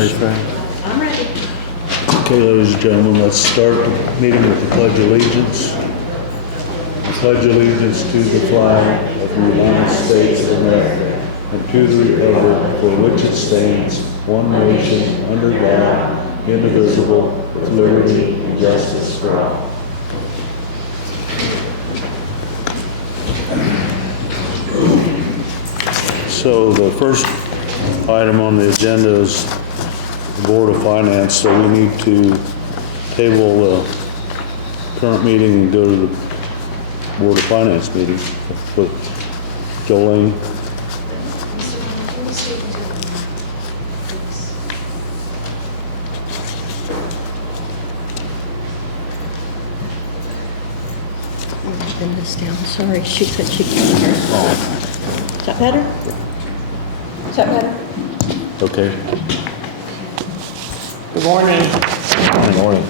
Ready, Frank? I'm ready. Okay, ladies and gentlemen, let's start the meeting with the Pledge of Allegiance. I pledge allegiance to the flag of the United States of America and to the republic for which it stands, one nation, under God, indivisible, with liberty and justice for all. So the first item on the agenda is the Board of Finance, so we need to table the current meeting and go to the Board of Finance meeting with Jolene. Bend this down. Sorry, she said she can't hear. Is that better? Is that better? Okay. Good morning. Good morning.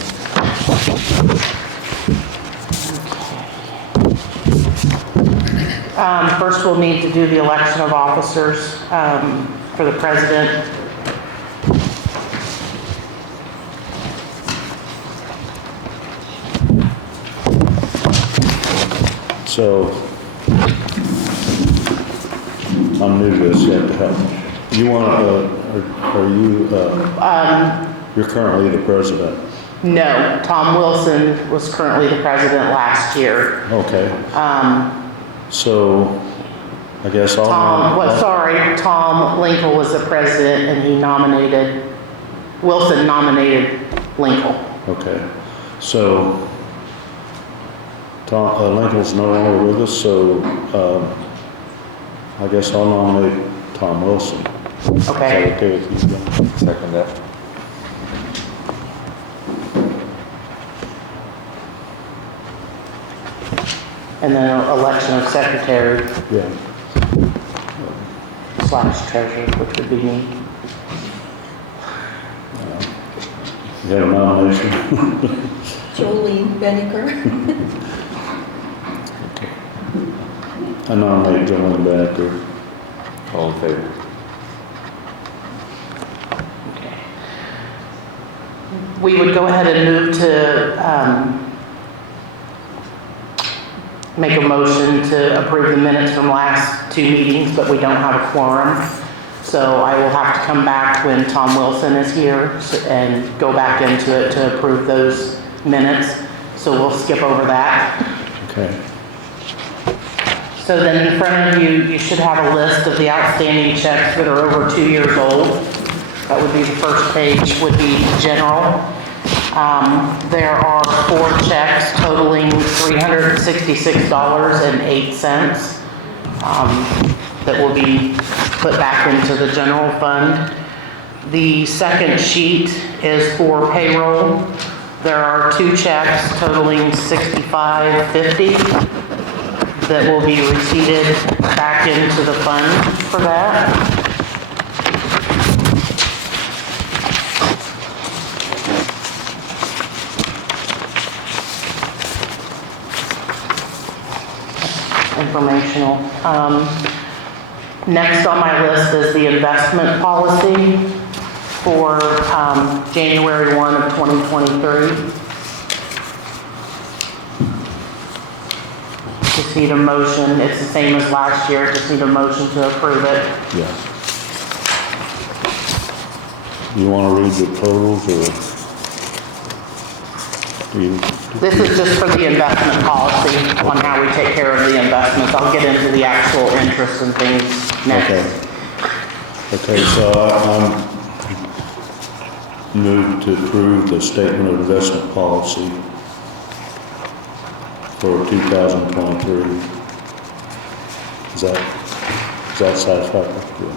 First, we'll need to do the election of officers for the president. So, I'm new to this, you have to help me. You want you're currently the president. No, Tom Wilson was currently the president last year. Okay. So, I guess Tom Linkle was the president and Wilson nominated Linkle. Okay. So, Lincoln's no longer with us, so I guess I'll nominate Tom Wilson. Okay. Is that okay with you guys? Second that. And then election of secretary Yeah. / treasurer, which would be me. You have a nomination? Jolene Beneker. I nominate Jolene Beneker. All in favor? We would go ahead and move to make a motion to approve the minutes from last two meetings, but we don't have a quorum. So I will have to come back when Tom Wilson is here and go back into it to approve those minutes. So we'll skip over that. Okay. So then in front of you, you should have a list of the outstanding checks that are over 2 years old. That would be the first page, would be general. There are 4 checks totaling $366.08 that will be put back into the general fund. The second sheet is for payroll. There are 2 checks totaling $65.50 that will be receipted back into the fund for that. Informational. Next on my list is the investment policy for January 1 of 2023. Just need a motion. It's the same as last year. Just need a motion to approve it. Yeah. You want to read the totals or do you? This is just for the investment policy on how we take care of the investments. I'll get into the actual interest and things next. Okay, so I'm moved to approve the statement of investment policy for 2023. Is that satisfactory?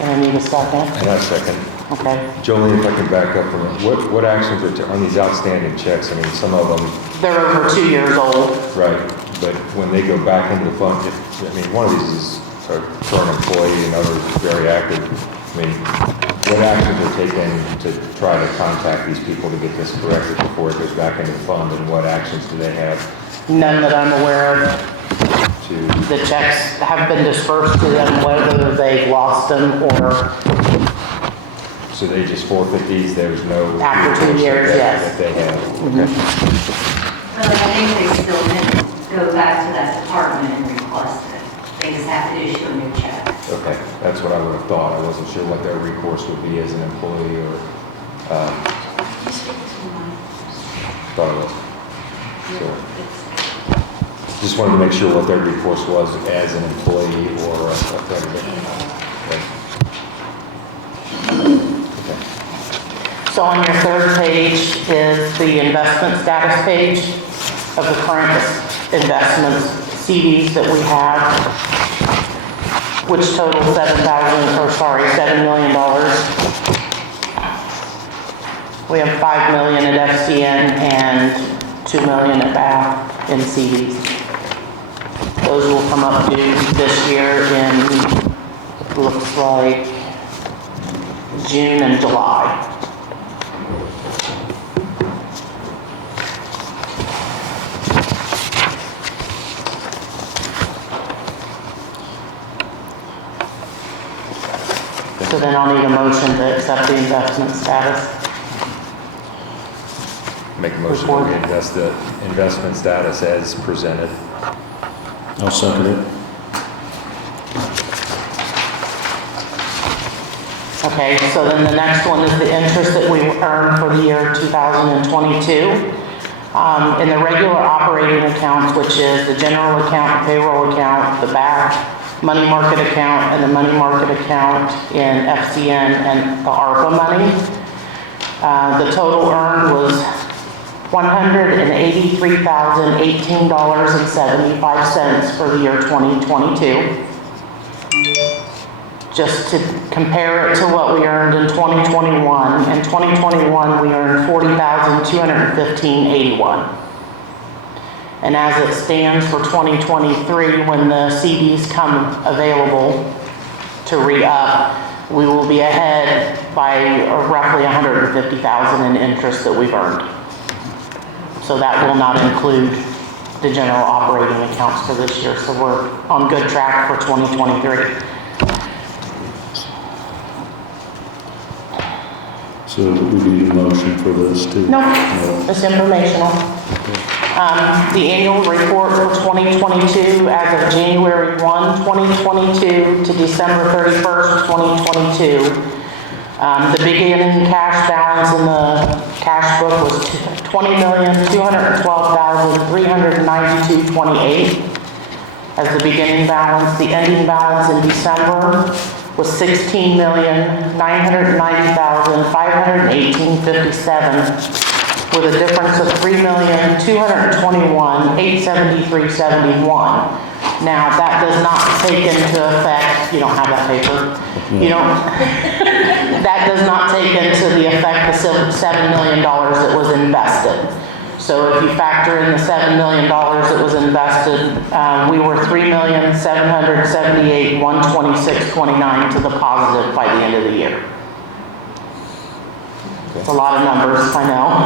And I need a second. And I second. Okay. Jolene, if I can back up from it, what actions are on these outstanding checks? I mean, some of them, They're over 2 years old. right, but when they go back into the fund, one of these is a current employee and others very active. I mean, what actions are taken to try to contact these people to get this corrected before it goes back into the fund, and what actions do they have None that I'm aware of. to, The checks have been dispersed to them, whether they've lost them or So they just forfeit these, there's no. After 2 years, that- yes. That they have, okay. But I think they still go back to that department and request it. They just have to issue a new check. Okay, that's what I would have thought. I wasn't sure what their recourse would be as an employee or, thought it was. So, just wanted to make sure what their recourse was as an employee or a creditor. Okay. Okay. So on your third page is the investment status page of the current investments, CDs that we have, which total $7 million. We have $5 million at FCN and $2 million at BAF in CDs. Those will come up due this year in, looks like, June and July. So then I'll need a motion to accept the investment status. Make a motion to invest the investment status as presented. I'll second it. Okay, so then the next one is the interest that we earned for the year 2022. In the regular operating accounts, which is the general account, payroll account, the back, money market account, and the money market account in FCN and the ARPA money. The total earned was $183,018.75 for the year 2022. Just to compare it to what we earned in 2021. In 2021, we earned $40,215.81. And as it stands for 2023, when the CDs come available to re-up, we will be ahead by roughly $150,000 in interest that we've earned. So that will not include the general operating accounts for this year. So we're on good track for 2023. So we need a motion for this too? No, it's informational. The annual report for 2022 as of January 1, 2022 to December 31st, 2022. The beginning cash balance in the cash book was $20,212,392.28 as the beginning balance. The ending balance in December was $16,990,518.57 with a difference of $3,221,873.71. Now, that does not take into effect, you don't have that paper, you don't, that does not take into the effect the $7 million that was invested. So if you factor in the $7 million that was invested, we were $3,778,126.29 to the positive by the end of the year. It's a lot of numbers, I know.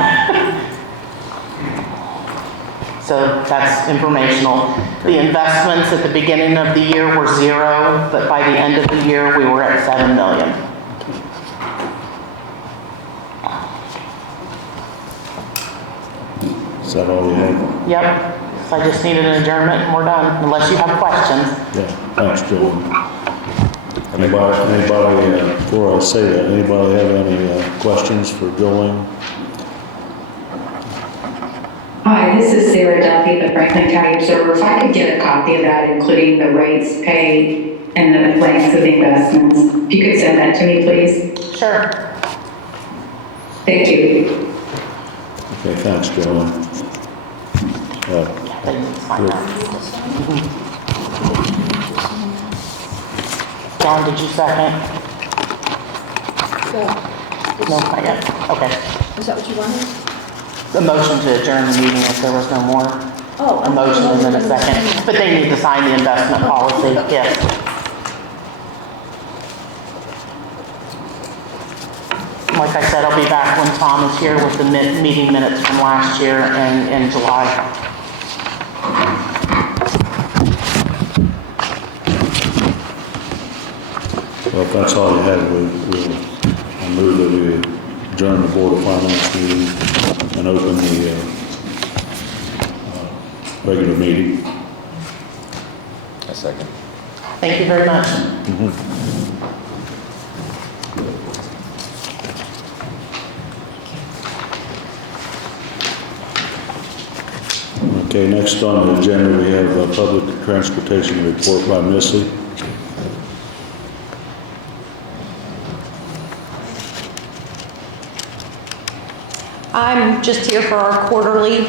So that's informational. The investments at the beginning of the year were $0, but by the end of the year, we were at $7 million. Is that all you have? Yep. So I just needed an adjournment and we're done, unless you have questions. Yeah, thanks, Jolene. Anybody, before I say that, anybody have any questions for Jolene? Hi, this is Sara, Duffy, the Franklin County Observer. If I could get a copy of that, including the rates paid and the lengths of the investments, if you could send that to me, please. Sure. Thank you. Okay, thanks, Jolene. I didn't sign that. John, did you second? No, not yet. Okay. Is that what you wanted? The motion to adjourn the meeting if there was no more. Oh. A motion and then a second. But they need to sign the investment policy, yes. Like I said, I'll be back when Tom is here with the meeting minutes from last year and in July. Well, if that's all you had, we'll move that we adjourn the Board of Finance meeting and open the regular meeting. A second. Thank you very much. Okay, next on the agenda, we have a public transportation report by Missy. I'm just here for our quarterly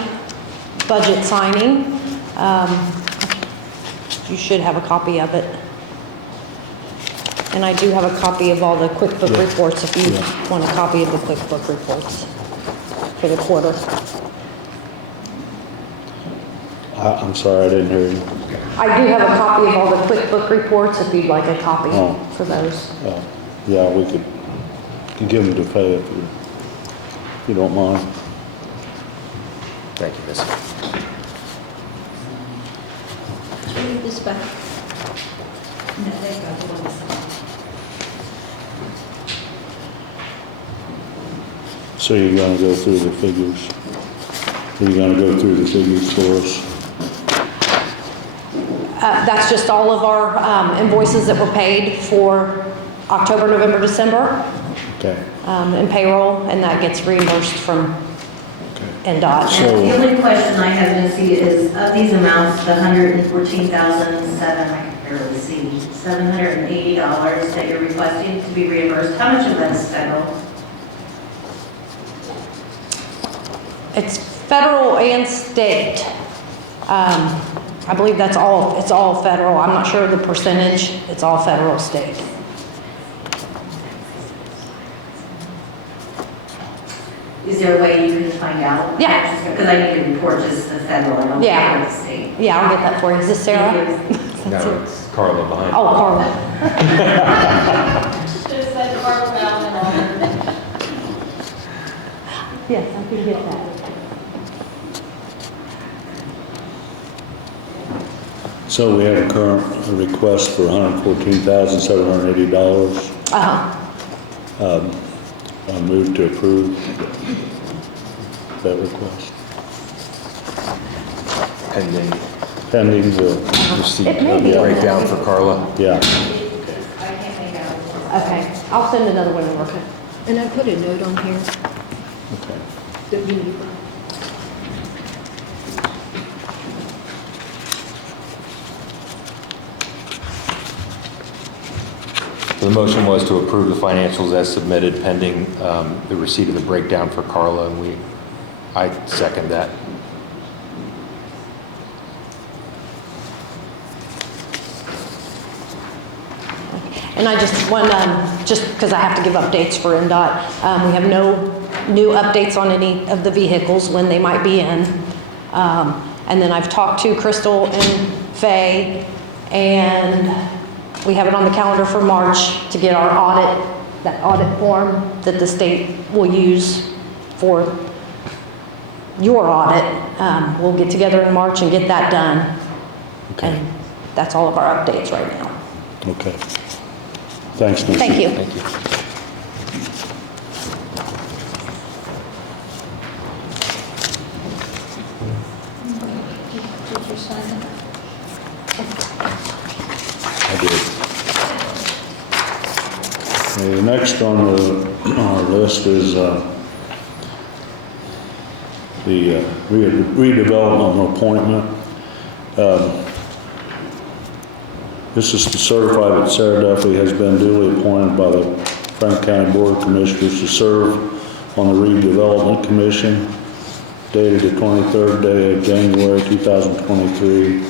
budget signing. You should have a copy of it. And I do have a copy of all the QuickBook reports if you want a copy of the QuickBook reports for the quarter. I'm sorry, I didn't hear you. I do have a copy of all the QuickBook reports if you'd like a copy Oh. for those. Yeah, we could give them to Faye if you don't mind. Thank you, Missy. Read this back. So you're gonna go through the figures? Are you gonna go through the figures for us? That's just all of our invoices that were paid for October, November, December, Okay. and payroll, and that gets reimbursed from INDOT. So- And the only question I have, Missy, is of these amounts, the $114,007, I can barely see, $780 that you're requesting to be reimbursed, how much of that is federal? It's federal and state. I believe that's all, it's all federal. I'm not sure of the percentage. It's all federal, state. Is there a way you can find out? Yeah. Because I need to report just the federal, I don't Yeah. care the state. Yeah, I'll get that for you. Is this Sarah? Thank you. No, it's Carla behind. Oh, Carmel. Should have said Carmel and all. Yes, I can get that. So we have a current request for $114,780. I move to approve that request. Pending the receipt It may of be the on there. Breakdown for Carla. Yeah, I can't make out. Okay, I'll send another one over. And I put a note on here okay. that you need. So the motion was to approve the financials as submitted pending the receipt of the breakdown for Carla, and I second that. And I just want, just because I have to give updates for INDOT, we have no new updates on any of the vehicles when they might be in. And then I've talked to Crystal and Faye, and we have it on the calendar for March to get our audit, that audit form that the state will use for your audit. We'll get together in March and get that done. Okay. And that's all of our updates right now. Okay. Thanks, Missy. Thank you. Thank you. Did you sign it? I did. Okay, next on our list is the redevelopment appointment. This is to certify that Sara Duffy has been duly appointed by the Franklin County Board of Commissioners to serve on the Redevelopment Commission, dated the 23rd day of January 2023.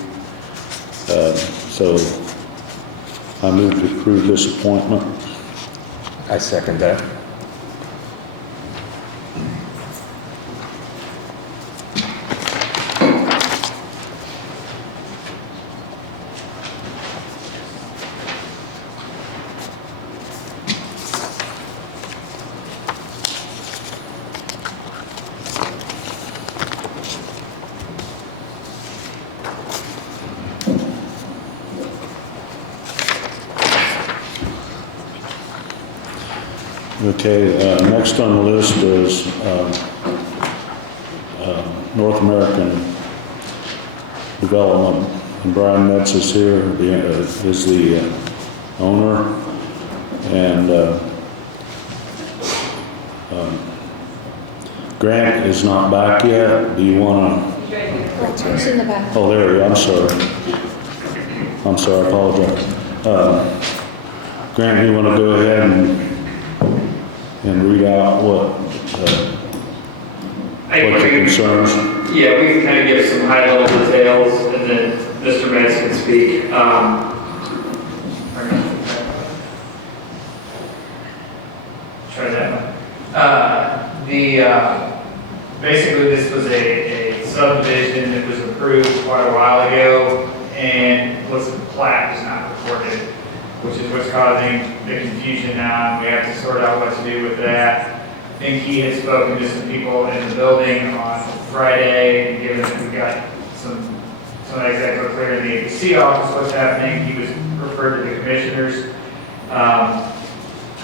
So I move to approve this appointment. I second that. Okay, next on the list is North American Development. And Brian Metz is here, is the owner. And Grant is not back yet. Do you want to? Who's in the back? Oh, there you are. I'm sorry, I apologize. Grant, you want to go ahead and read out what your concerns? Yeah, we can kind of give some high-level details, and then Mr. Metz can speak. Try that one. Basically, this was a subdivision that was approved quite a while ago, and the plat was not recorded, which is what's causing the confusion now, and we have to sort out what to do with that. I think he had spoken to some people in the building on Friday, and given that we got some of that exactly clear in the ABC office what's happening, he was referred to the commissioners.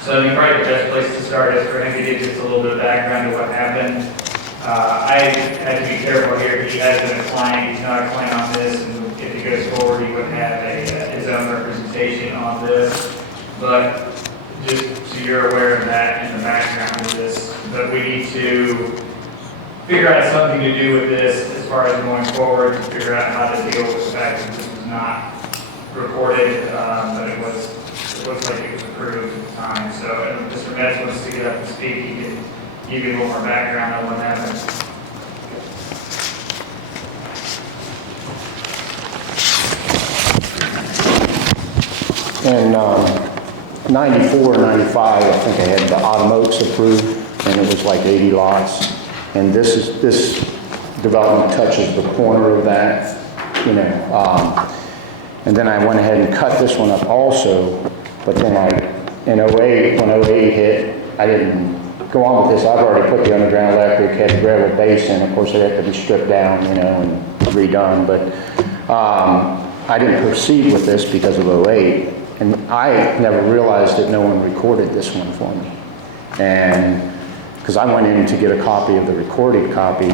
So I think probably the best place to start is for him to give just a little bit of background to what happened. I had to be careful here. He has been a client. He's not a client on this, and if he goes forward, he would have his own representation on this. But just so you're aware of that and the background of this, but we need to figure out something to do with this as far as going forward, to figure out how to deal with the fact that this was not recorded, but it looks like it was approved at the time. So if Mr. Metz wants to get up and speak, he can give you a little more background on what happened. In 94, 95, I think I had the Autumn Oaks approved, and it was like 80 lots. And this development touches the corner of that, you know. And then I went ahead and cut this one up also, but then in 08, when 08 hit, I didn't go on with this. I've already put the underground electric, had the gravel basin. Of course, it had to be stripped down, you know, and redone. But I didn't proceed with this because of 08. And I never realized that no one recorded this one for me. And because I went in to get a copy of the recorded copy,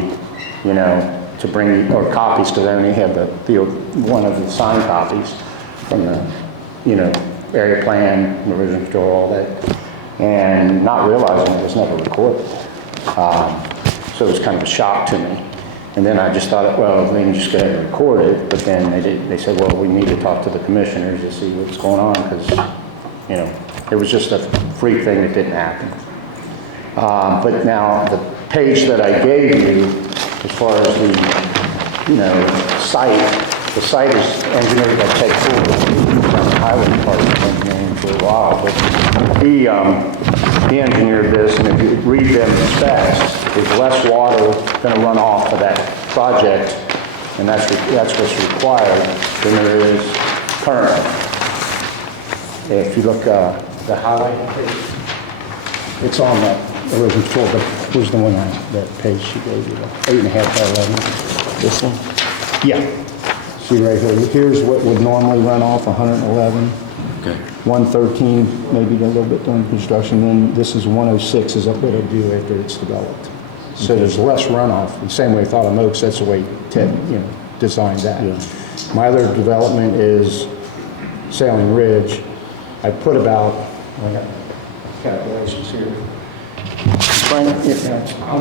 you know, to bring, or copies, because I only had the one of the signed copies from the, you know, area plan, erosion control, all that. And not realizing it was never recorded. So it was kind of a shock to me. And then I just thought, well, they can just go ahead and record it. But then they said, well, we need to talk to the commissioners to see what's going on, because, you know, it was just a freak thing that didn't happen. But now the page that I gave you, as far as the, you know, the site is engineered by Ted Ford, from the highway department engineering for a while, but he engineered this, and if you read them specs, there's less water going to run off of that project, and that's what's required than there is currently. If you look, the highlight page, it's on that erosion control, but here's the one that page she gave you, 8.5 by 11. This one? Yeah. See right here. Here's what would normally run off, 111. Okay. 113, maybe a little bit during construction. Then this is 106 is up what it'll do after it's developed. So there's less runoff. The same way with Autumn Oaks, that's the way Ted, you know, designed that. Yeah. My other development is Sailing Ridge. I put about, I got calculations here. I'm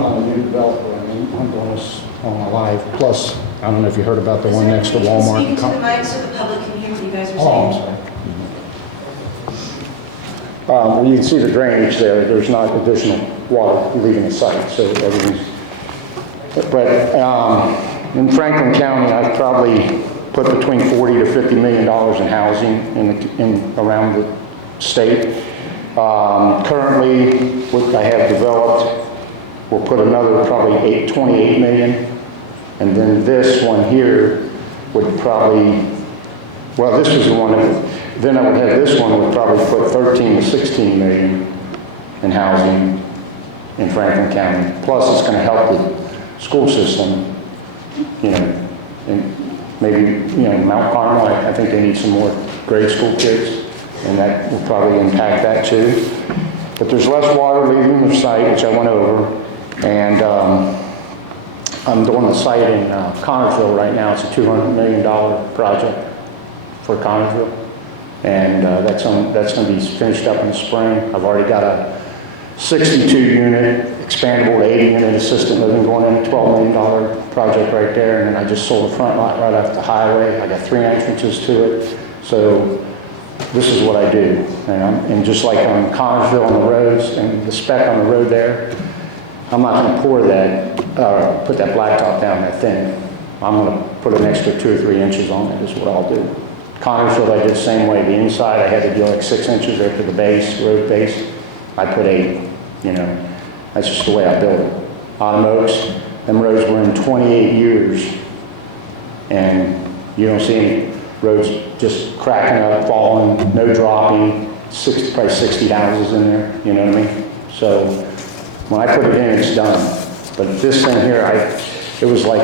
not a new developer. I mean, I'm doing this all my life. Plus, I don't know if you heard about the one next to Walmart. Speaking to the mic so the public can hear what you guys are Oh, I'm saying. sorry. You can see the drainage there. There's not additional water leaving the site, so everything's. But in Franklin County, I've probably put between $40 to $50 million in housing in around the state. Currently, what I have developed will put another probably 28 million, and then this one here would probably, well, this was the one that. Then I would have this one would probably put 13 to 16 million in housing in Franklin County. Plus, it's going to help the school system, you know, and maybe, you know, Mount Carmel, I think they need some more grade school kids, and that will probably impact that too. But there's less water leaving the site, which I went over, and I'm doing the site in Connersville right now. It's a $200 million project for Connersville, and that's going to be finished up in the spring. I've already got a 62-unit expandable to 80-unit assisted living going in, a $12 million project right there, and then I just sold the front lot right off the highway. I got 3 entrances to it, so this is what I do. And just like on Connersville on the roads and the spec on the road there, I'm not going to pour that, put that blacktop down that thin. I'm going to put an extra 2 or 3 inches on it is what I'll do. Connersville, I did the same way. The inside, I had to do like 6 inches there to the base, road base. I put 8, that's just the way I build it. Autumn Oaks, them roads were in 28 years, and you don't see any roads just cracking up, falling, no dropping, probably 60 houses in there, you know what I mean? So when I put it in, it's done. But this thing here, it was like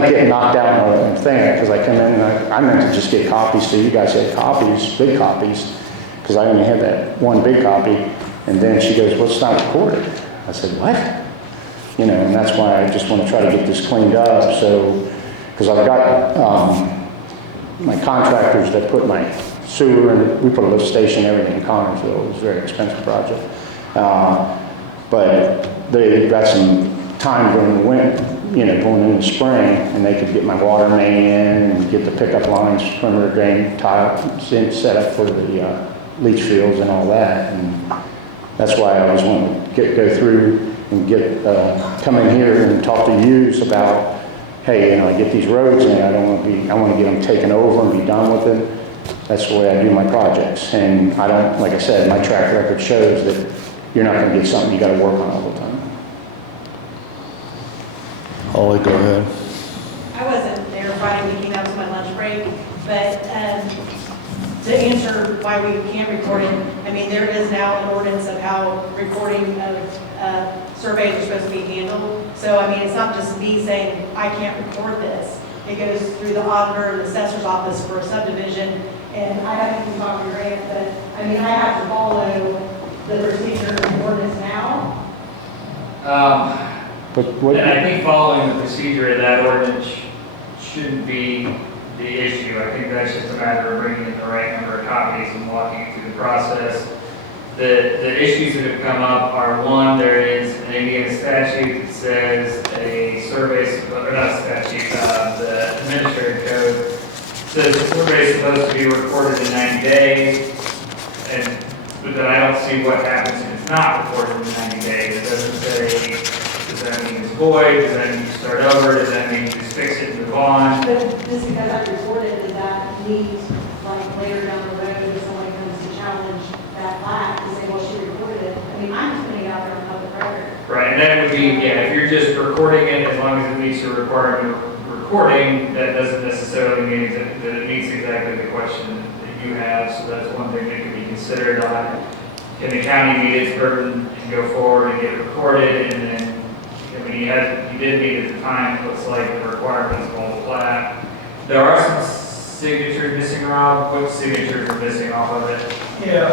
getting knocked out on a thing, because I come in and I meant to just get copies, so you guys had copies, big copies, because I only had that one big copy. And then she goes, well, it's not recorded. I said, what? And that's why I just want to try to get this cleaned up. So, because I've got my contractors that put my sewer and we put a lift station, everything in Connersville. It was a very expensive project. But they got some time during the winter, going in the spring, and they could get my water main in and get the pickup lines, perimeter drain tile set up for the leach fields and all that. And that's why I always want to go through and come in here and talk to yous about, hey, I get these roads in, I want to get them taken over and be done with it. That's the way I do my projects. And I don't, like I said, my track record shows that you're not going to get something you got to work on all the time. Holly, go ahead. I wasn't there Friday, we came out to my lunch break, but to answer why we can't record it, I mean, there is now an ordinance of how recording of surveys are supposed to be handled. So, I mean, it's not just me saying, I can't record this. It goes through the auditor and the assessor's office for a subdivision, and I haven't even talked to Grant, but, I mean, I have to follow the procedure and ordinance now. And I think following the procedure of that ordinance shouldn't be the issue. I think that's just a matter of bringing in the right number of copies and walking it through the process. The issues that have come up are, one, there is an Indiana statute that says a survey, or not a statute, the administrative code says a survey is supposed to be recorded in 90 days, but then I don't see what happens if it's not recorded in 90 days. It doesn't say, does that mean it's void? Does that mean you start over? Does that mean you just fix it and move on? But just because I recorded, does that mean, like, later down the road, if somebody comes to challenge that plat, to say, well, she recorded it? I mean, I'm just putting it out there on public record. Right, and that would be, yeah, if you're just recording it, as long as it meets your requirement of recording, that doesn't necessarily mean that it meets exactly the question that you have. So that's one thing that can be considered on. Can the county meet its burden and go forward and get it recorded? And then, I mean, you did meet at the time, it looks like the requirements of all the plat. There are some signatures missing, Rob. What signatures are missing off of it? Yeah,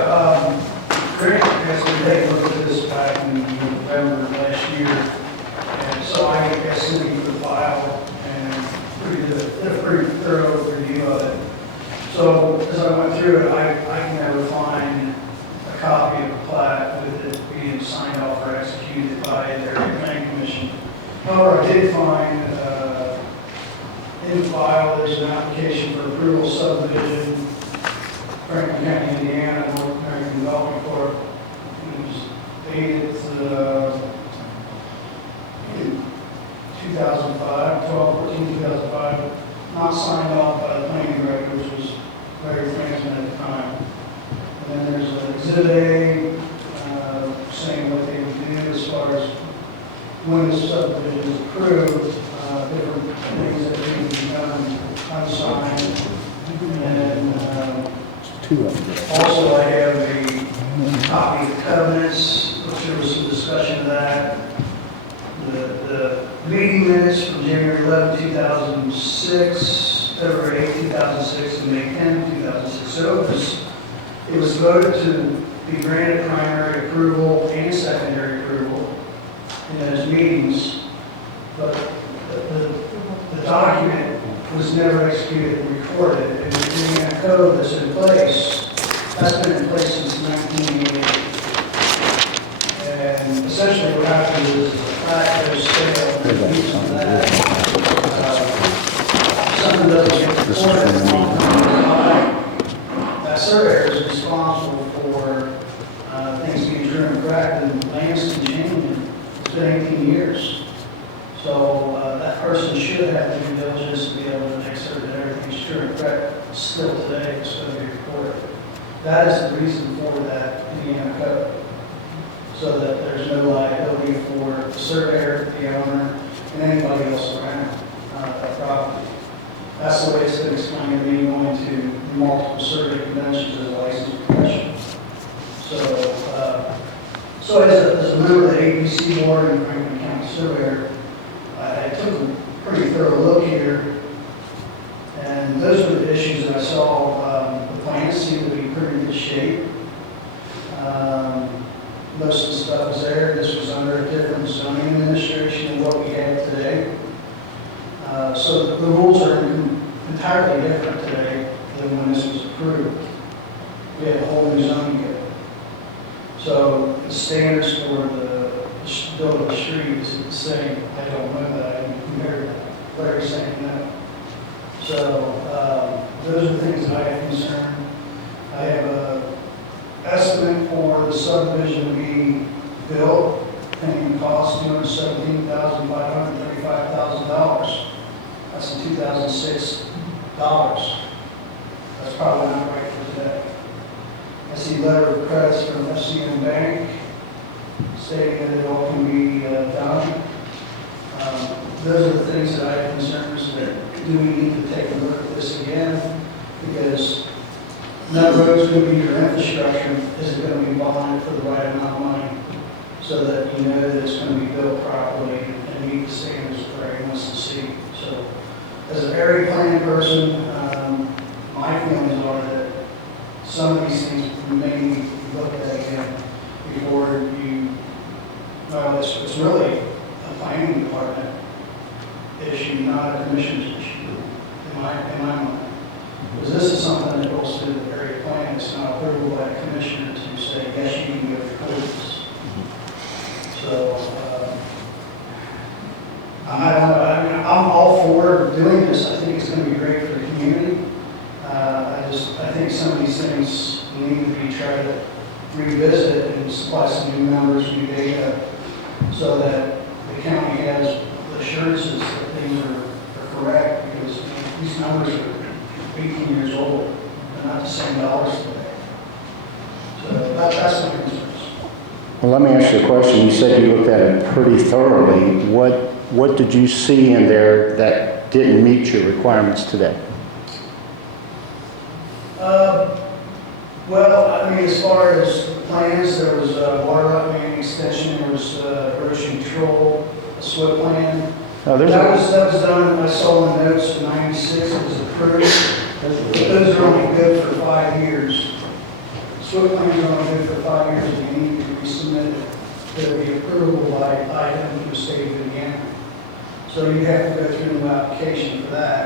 Grant has been taking a look at this back in November of last year, and so I sent him the file and did a pretty thorough review of it. So as I went through it, I can never find a copy of the plat with it being signed off or executed by their planning commission. However, I did find in the file there's an application for approval subdivision, Franklin County, Indiana, North American Development Corp. It was dated 2005, 12/14/2005, not signed off by the planning director, which was Larry Franklin at the time. And then there's an exhibit A saying what they would do as far as when the subdivision is approved, different things that need to be done, unsigned. And also I have a copy of covenants, which there was some discussion of that. The meeting minutes from January 11, 2006, February 8, 2006, and May 10, 2006. So it was voted to be granted primary approval and secondary approval in those meetings, but the document was never executed and recorded, and the Indiana code that's in place, that's been in place since 1988. And essentially what happens is the plat goes stale, and the piece of that, something doesn't get recorded, that surveyor is responsible for things being true and correct, and lands can change. It's been 18 years. So that person should have the due diligence to be able to make certain that everything's true and correct. Still today, it's going to be recorded. That is the reason for that Indiana code, so that there's no liability for the surveyor, the owner, and anybody else around that property. That's the way it's been explained to me going to multiple survey conventions as a licensed professional. So as a member of the ABC board and Franklin County surveyor, I took a pretty thorough look here, and those were the issues that I saw. The plans seem to be pretty good shape. Most of the stuff was there. This was under a different zoning administration than what we have today. So the rules are entirely different today than when this was approved. We have a whole new zoning code. So the standards for the building of the street is the same. I don't know that. I can compare that. Larry's saying no. So those are the things that I have concern. I have an estimate for the subdivision to be built, thinking cost $217,535,000. That's in 2006 dollars. That's probably not right for today. I see letter of credits from FCN Bank stating that it all can be done. Those are the things that I have concerns that do we need to take a look at this again, because that road's going to be your infrastructure. Is it going to be bonded for the right amount of money so that you know that it's going to be built properly and meet the standards that Larry wants to see? So as an area planning person, my feelings are that some of these things may need to be looked at again before you, well, it's really a planning department issue, not a commission's issue, in my mind. Because this is something that goes through the area plan. It's not approval by a commissioner to say, yes, you can go record this. So, I'm all for doing this. I think it's going to be great for the community. I think some of these things need to be tried to revisit and supply some new numbers, new data, so that the county has assurances that things are correct, because these numbers are 18 years old. They're not the same dollars today. So that's my concerns. Well, let me ask you a question. You said you looked at it pretty thoroughly. What did you see in there that didn't meet your requirements today? Well, I mean, as far as plans, there was water main extension, there was erosion control, a SWIP plan. Oh, That was done, I saw in the notes in 96, it was approved. But those are only good for 5 years. SWIP plans are only good for 5 years, and you need to resubmit it to the approval by item from the state of Indiana. So you have to go through an application for that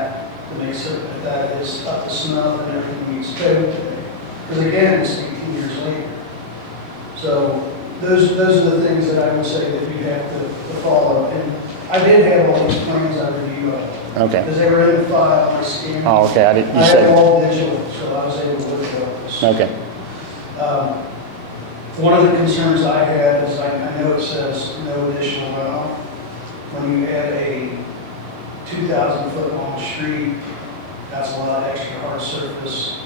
to make certain that that is up to snuff and everything meets code today. Because again, it's 18 years later. So those are the things that I would say that you have to follow. And I did have all these plans I reviewed of. Okay. Because they were in the file, I scanned. Oh, okay. I had them all digital, so I was able to look at all this. Okay. One of the concerns I had is I know it says no additional runoff. When you add a 2,000-foot long street, that's a lot of extra hard surface,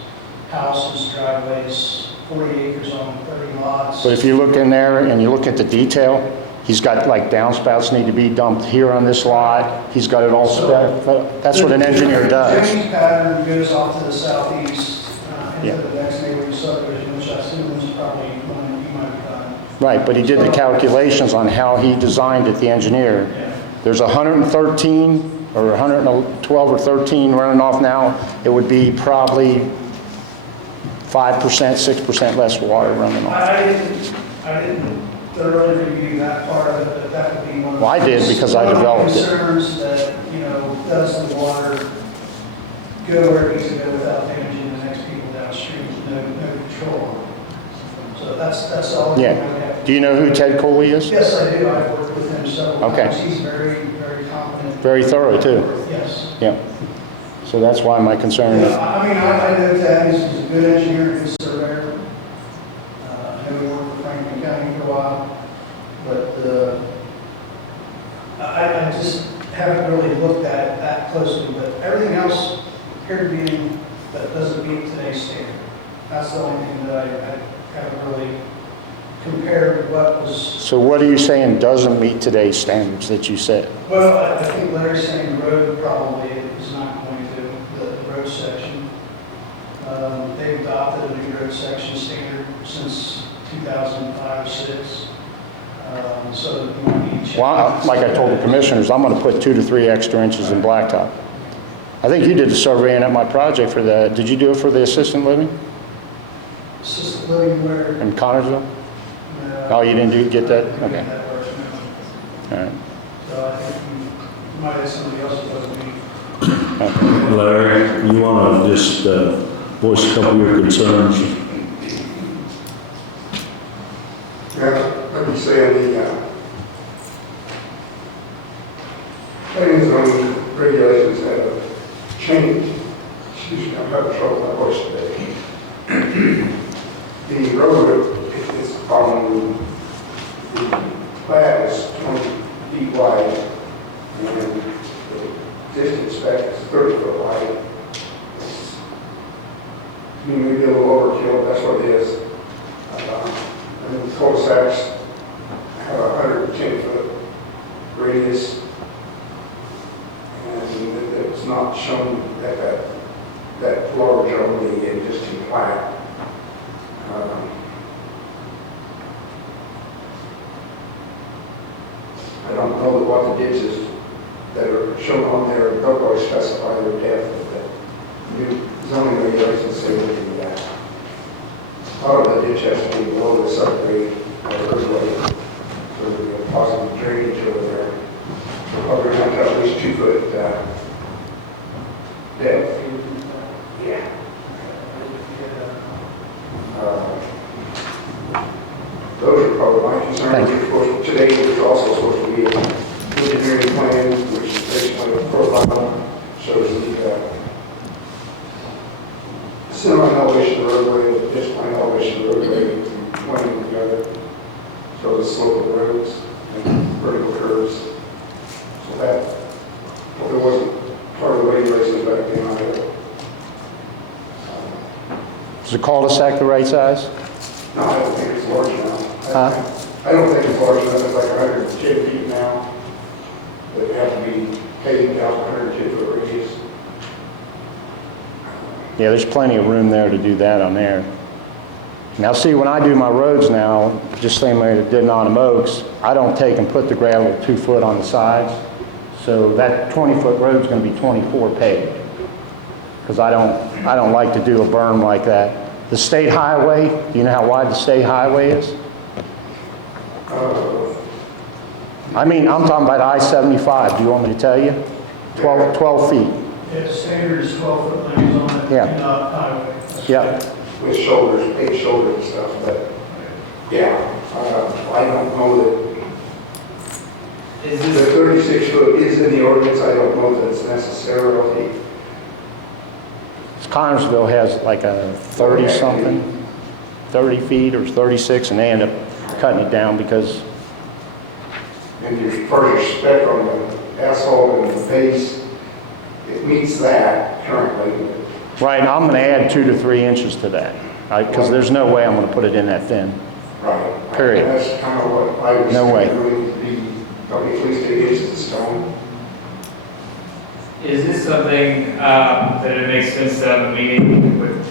houses, driveways, 40 acres on 30 lots. But if you look in there and you look at the detail, he's got like downspouts need to be dumped here on this lot. He's got it all spec. That's what an engineer does. The drainage pattern goes off to the southeast into Yeah. the next neighborhood subdivision, which I assume is probably one you might have done. Right, but he did the calculations on how he designed it, the engineer. Yeah. There's 113 or 112 or 13 running off now. It would be probably 5%, 6% less water running off. I didn't thoroughly review that part of it, but that would be one of the. Well, I did because I developed it. Concerns that, does the water go where it needs to go without damaging the next people downstream, no control. So that's all. Yeah. Do you know who Ted Coley is? Yes, I do. I've worked with him several Okay. times. He's very, very competent. Very thorough, too. Yes. Yeah. So that's why my concern is, I mean, I know Ted, he's a good engineer, good surveyor. I know he worked for Franklin County for a while, but I just haven't really looked at it that closely, but everything else appeared to be that doesn't meet today's standard. That's the only thing that I haven't really compared to what was. so what are you saying doesn't meet today's standards that you said? Well, I think Larry's saying the road probably is not going to, the road section. They've adopted a new road section standard since 2005 or 6. So you might need to check. Well, like I told the commissioners, I'm gonna put 2 to 3 extra inches in blacktop. I think you did the surveying at my project for that. Did you do it for the assisted living Assisted living where. in Connersville? Oh, you didn't get that? Okay. That works, no. All right. So I think you might have somebody else who wasn't me. Larry, you want to just voice a couple of your concerns? Like you say, the planning and zoning regulations have changed. Excuse me, I'm having trouble with my voice today. The road is on the plat is 20 feet wide, and the distance back is 30 foot wide. I mean, maybe a little overkill, that's what it is. And the cul-de-sacs have a 110-foot radius, and it's not shown at that large on the existing plat. I don't know what the ditches that are shown on there don't always specify their depth, but new zoning regulations say we can do that. Part of the ditch has to be below the subgrade of the roadway, so there'll be a positive drainage over there. So probably have to have at least 2 foot depth. Yeah. Those are probably my concerns. Of course, today there's also supposed to be an engineering plan, which is basically a profile, shows the semi-elevation of the roadway, the display elevation of the roadway, one together, shows the slope of the roads and vertical curves. So that, well, there wasn't part of the regulations back then either. Is the cul-de-sac the right size? No, I don't think it's large enough. Huh? I don't think it's large enough. It's like 110 feet now. But it has to be paved out 110 foot radius. Yeah, there's plenty of room there to do that on there. Now see, when I do my roads now, just same way I did on Oaks, I don't take and put the gravel 2 foot on the sides. So that 20-foot road is going to be 24 paved. Because I don't like to do a berm like that. The state highway, do you know how wide the state highway is? I mean, I'm talking about I-75. Do you want me to tell you? 12 feet. Yeah, standard is 12-foot lanes on it. Yeah. Highway. Yeah. With shoulders, paved shoulders and stuff, but yeah, I don't know that Is the this, 36 foot is in the ordinance. I don't know that it's necessarily. Connersville has like a 30-something, 30 feet or 36, and they end up cutting it down because, And your further spec on the asphalt and the base, it meets that currently. right, and I'm going to add 2 to 3 inches to that. Because there's no way I'm going to put it in that thin. Right. Period. And that's kind of what I was. No way. Going to be probably at least 8 inches of stone. is this something that it makes sense to have a meeting with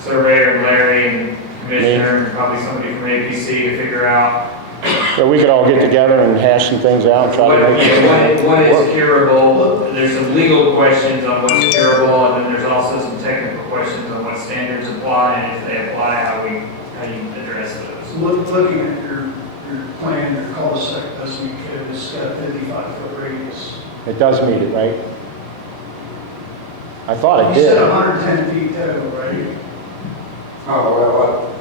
Surveyor and Larry and Commissioner and probably somebody from APC to figure out So we could all get together and hash some things out and try what, to make it what is work. curable? There's some legal questions on what's curable, and then there's also some technical questions on what's standards apply, and if they apply, how you address those. Looking at your plan, your cul-de-sac does meet code, it's got 55-foot radius. It does meet it, right? I thought it You said did. 110 feet total, right? Oh, well,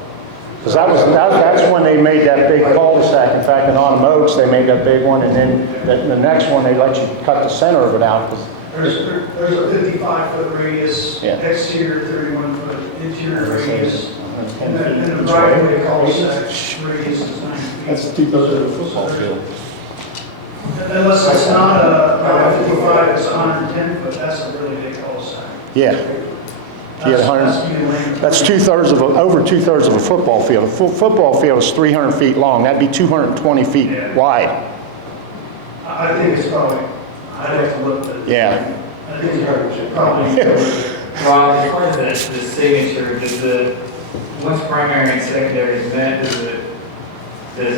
Because that's when they made that big cul-de-sac. In fact, in Autumn Oaks, they made that big one, and then the next one, they let you cut the center of it out. There's a 55-foot radius, Yeah. exterior 31-foot, interior radius. And then the That's driveway cul-de-sac radius is 90 feet. That's 2/3 of the football field. Unless it's not a 55, it's 110 foot, that's a really big cul-de-sac. Yeah. You had 100, that's over 2/3 of a football field. A football field is 300 feet long. That'd be 220 feet wide. I think it's probably, I'd have to look at it. Yeah. I think it's probably. Rob, as far as the signature, once primary and secondary is met, does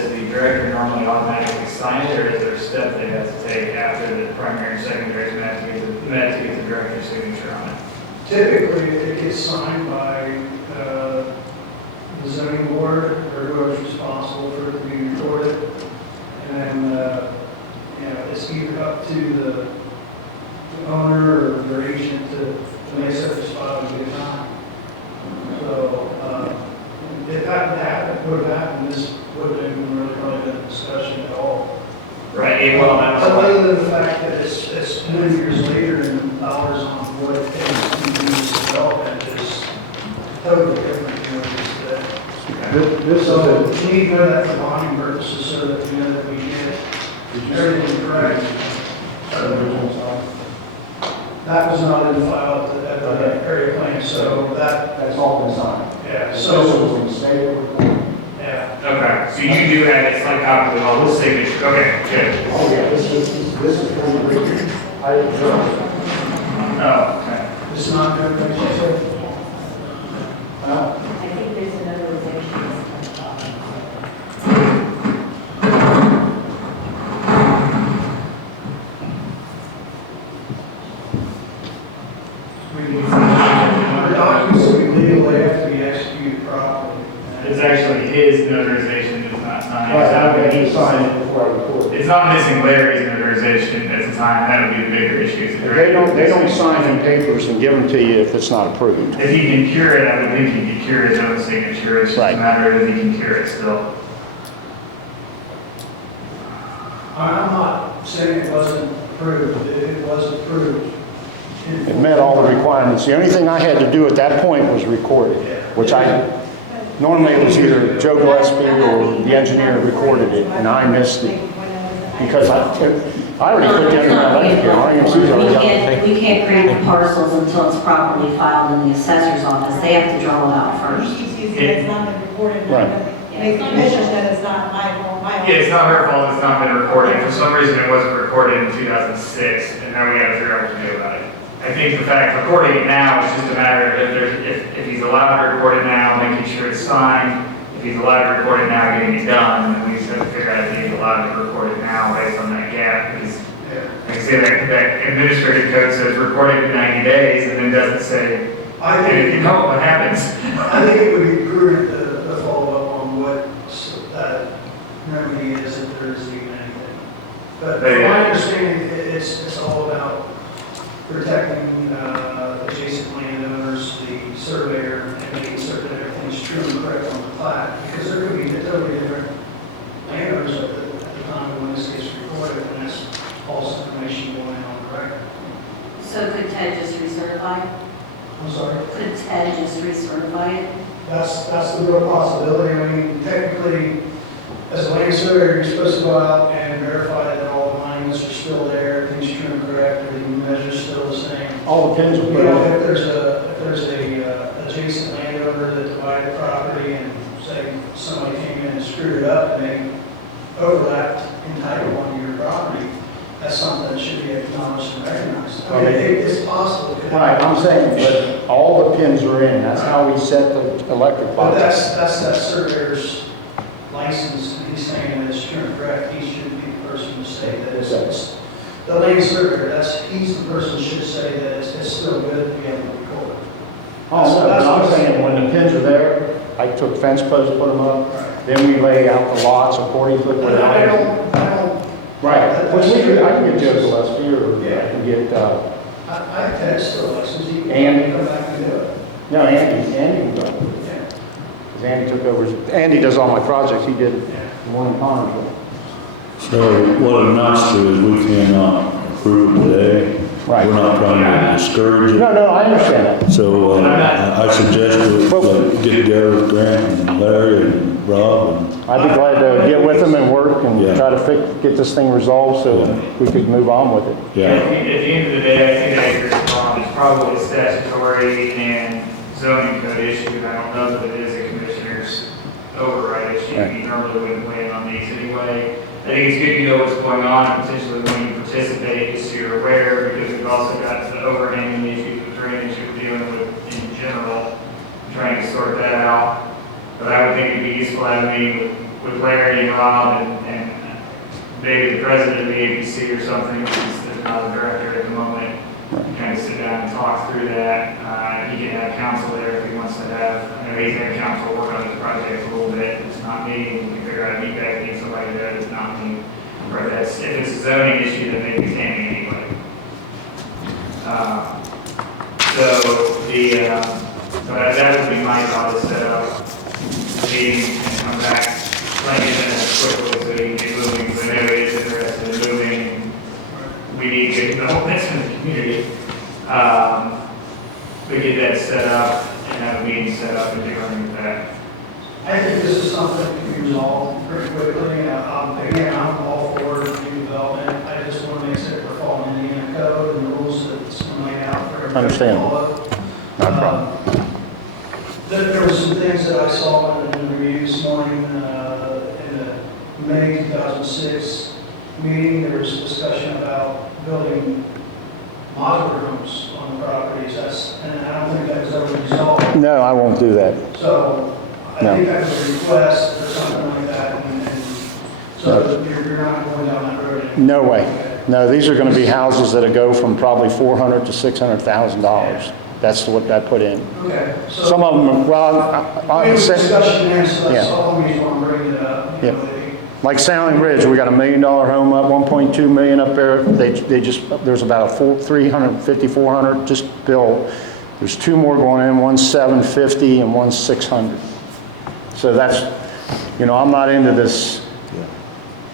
the director normally automatically sign it, or is there a step they have to take after the primary and secondary is met to get the director's signature on it? Typically, it gets signed by the zoning board or whoever's responsible for it to be recorded. And then, it's either up to the owner or their agent to make such a file and get it on. So, if that would have happened, this would have been really probably been a discussion at all. Right, well, Other than the fact that it's many years later and the dollars on what it takes to do this development is totally different than what it is today. This So we need to know that for bonding purposes so that we know that we get everything correct. That was not in the file at the area plan, so That's all been signed. yeah, So so, was in state report. yeah. okay, so you do have, it's like copy with all the signatures, okay, good. Oh, yeah, this is pretty big. Oh, okay. It's not good, like you said. I think there's another section. The documents that we legally have to be executed properly. It's actually his notarization that's not signed. He signed it before I recorded. It's not missing Larry's notarization at the time, that would be the bigger issue. is the They don't director's sign in papers and give them to you if it's not approved. If he can cure it, I would think he could cure his own signature, it's just a Right. matter of if he can cure it still. I'm not saying it wasn't approved, it was approved. It met all the requirements. The only thing I had to do at that point was record it, which normally it was either Joe Gillespie or the engineer recorded it, and I missed it. Because I already put the underground link here, RMC's already got the We can't create parcels until it's properly filed in the assessor's office. They have to draw it out first. She's using it, it's not been recorded. Right. Make the commission that it's not my fault. Yeah, it's not her fault, it's not been recorded. For some reason, it wasn't recorded in 2006, and now we gotta figure out what to do about it. I think the fact recording it now is just a matter of if he's allowed to record it now, making sure it's signed. If he's allowed to record it now, getting it done, then we just have to figure out if he's allowed to record it now based on that gap. Because, like I say, that administrative code says record it in 90 days, and then doesn't say anything else, what happens? I think it would be prudent to follow up on what remedy is if there is even anything. But from my understanding, it's all about protecting adjacent landowners, the surveyor, and making certain that everything's true and correct on the plat. Because there could be totally different landowners at the time when this gets recorded, and that's false information going on the record. So could Ted just recertify it? I'm sorry? Could Ted just recertify it? That's the real possibility. I mean, technically, as a land surveyor, you're supposed to go out and verify that all the lines are still there, everything's true and correct, everything measures still the same. All the pins are You put know, on. if there's a adjacent landowner that divided property and say somebody came in and screwed it up and they overlapped entitled on your property, that's something that should be acknowledged and recognized. I mean, it's possible. Right, I'm saying, but all the pins are in. That's how we set the electric But box. that's that surveyor's license, and he's saying that it's true and correct. He shouldn't be the person to say that it's the land surveyor, he's the person who should say that it's still good to be able to record. Oh, no, but I'm saying when the pins are there, I took fence posts, put them up, then we lay out the lots according to the. I don't, Right, which I can get Joe Gillespie, or I can get, I text Alexis, he Andy. can come back and do it. no, Andy can go. Yeah. 'Cause Andy took over, Andy does all my projects, he did one in Connersville. So what it amounts to is we cannot approve today. Right. We're not trying to discourage it. No, I understand that. So I suggest we get together with Grant and Larry and Rob and I'd be glad to get with them and work and Yeah. try to get this thing resolved so we could move on with it. At yeah. the end of the day, I think I agree with Ron, it's probably a statutory and zoning code issue, and I don't know that it is a commissioner's override issue. Right. You normally wouldn't weigh in on these anyway. I think it's good to know what's going on, and potentially when you participate, just so you're aware, because we've also got the overhanging issues with drainage that we're dealing with in general, trying to sort that out. But I would think it'd be useful to have a meeting with Larry and Rob and maybe the president of the ABC or something, since there's not a director at the moment, kind of sit down and talk through that. He can have counsel there if he wants to have, I know he's had counsel work on this project a little bit. It's not me, we can figure out a meet back, need somebody that is not me. Or if it's a zoning issue, then maybe Tammy anyway. So that would be my thought, to set up a meeting and come back, try to get that as quickly so we can get moving, because I know it is interested in moving, and we need good developments in the community. We get that set up and have a meeting set up and dealing with that. I think this is something that can be resolved pretty quickly. Again, I'm all for redevelopment. I just want to make sure we're following the Indiana code and the rules that's laid out for everybody to Understandable. follow. No problem. There were some things that I saw in the review this morning, in the May 2006 meeting. There was discussion about building modular homes on the properties. And I don't think that was ever resolved. No, I won't do that. So I No. think that was a request or something like that, and so you're not going down that road. No way. No, these are gonna be houses that'll go from probably $400,000 to $600,000. That's what I put in. Okay. So Some of them, well, we have a say, discussion there, so that's Yeah. all the reason why I'm bringing it up. You know, Yeah. like Sounding Ridge, we got $1 million home up, 1.2 million up there. They just, there's about 350, 400 just built. There's 2 more going in, one's 750 and one's 600. So that's, I'm not into this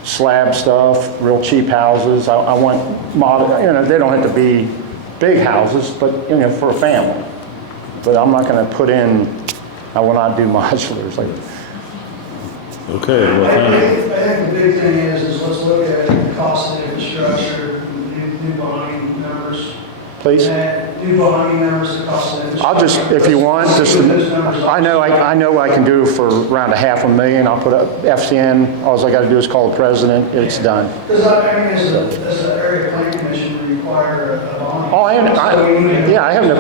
slab stuff, real cheap houses. I want model, they don't have to be big houses, but, for a family. But I'm not gonna put in, I will not do modulars like. Okay, well, I thank you. think the big thing is let's look at the cost of the infrastructure, new bonding numbers. Please? New bonding numbers, the cost of infrastructure. I'll just, if you want, just, I know I can do for around $500,000. I'll put up FCN, all I gotta do is call the president, it's done. Does that, as an area plan commission require a bond? Oh, I have no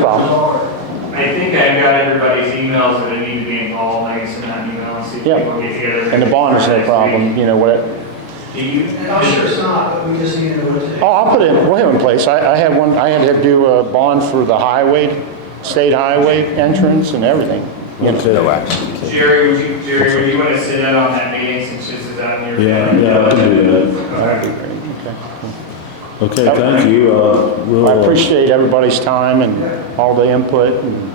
problem. I think I've got everybody's emails that I need to be involved, I can send that email and see if Yeah. people get together. And the bond is no problem, what, Do you? And I'm sure it's not, but we just need to know what to do. oh, I'll put it, we'll have it in place. I had to do a bond for the highway, state highway entrance and everything. Okay. Jerry, would you want to sit in on that meeting since this is out in your? Yeah, I can do that. Okay. Okay, thank you. I We'll, appreciate everybody's time and all the input, and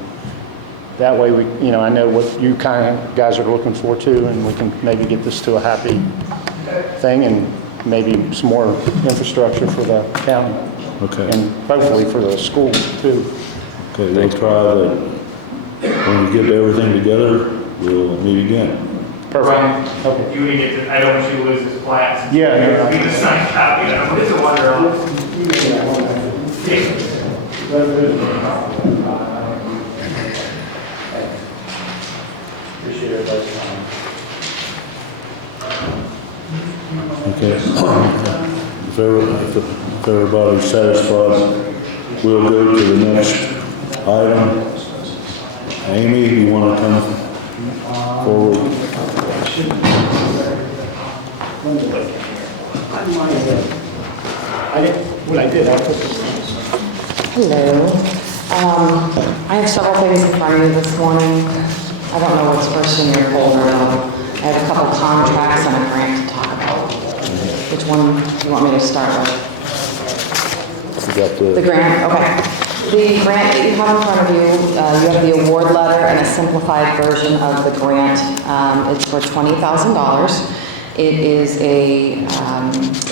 that way we, I know what you guys are looking for too, and we can maybe get this to a happy thing and maybe some more infrastructure for the county. Okay. And hopefully for the school too. Okay, we'll try that. When we get everything together, we'll meet again. Ryan, Okay. you would get to, I don't want you to lose this plat. since Yeah, you're no, no. be the signed copy, I don't, it's a wonder. Appreciate everybody's time. Okay. If everybody's satisfied, we'll go to the next item. Amy, do you want to come forward? What I did, I put this. Hello. I have several things in front of me this morning. I don't know what's first in your folder though. I have a couple contracts and a grant to talk about. Which one do you want me to start with? You got The grant, okay. The grant that you have in front of you, you have the award letter and a simplified version of the grant. It's for $20,000. It is a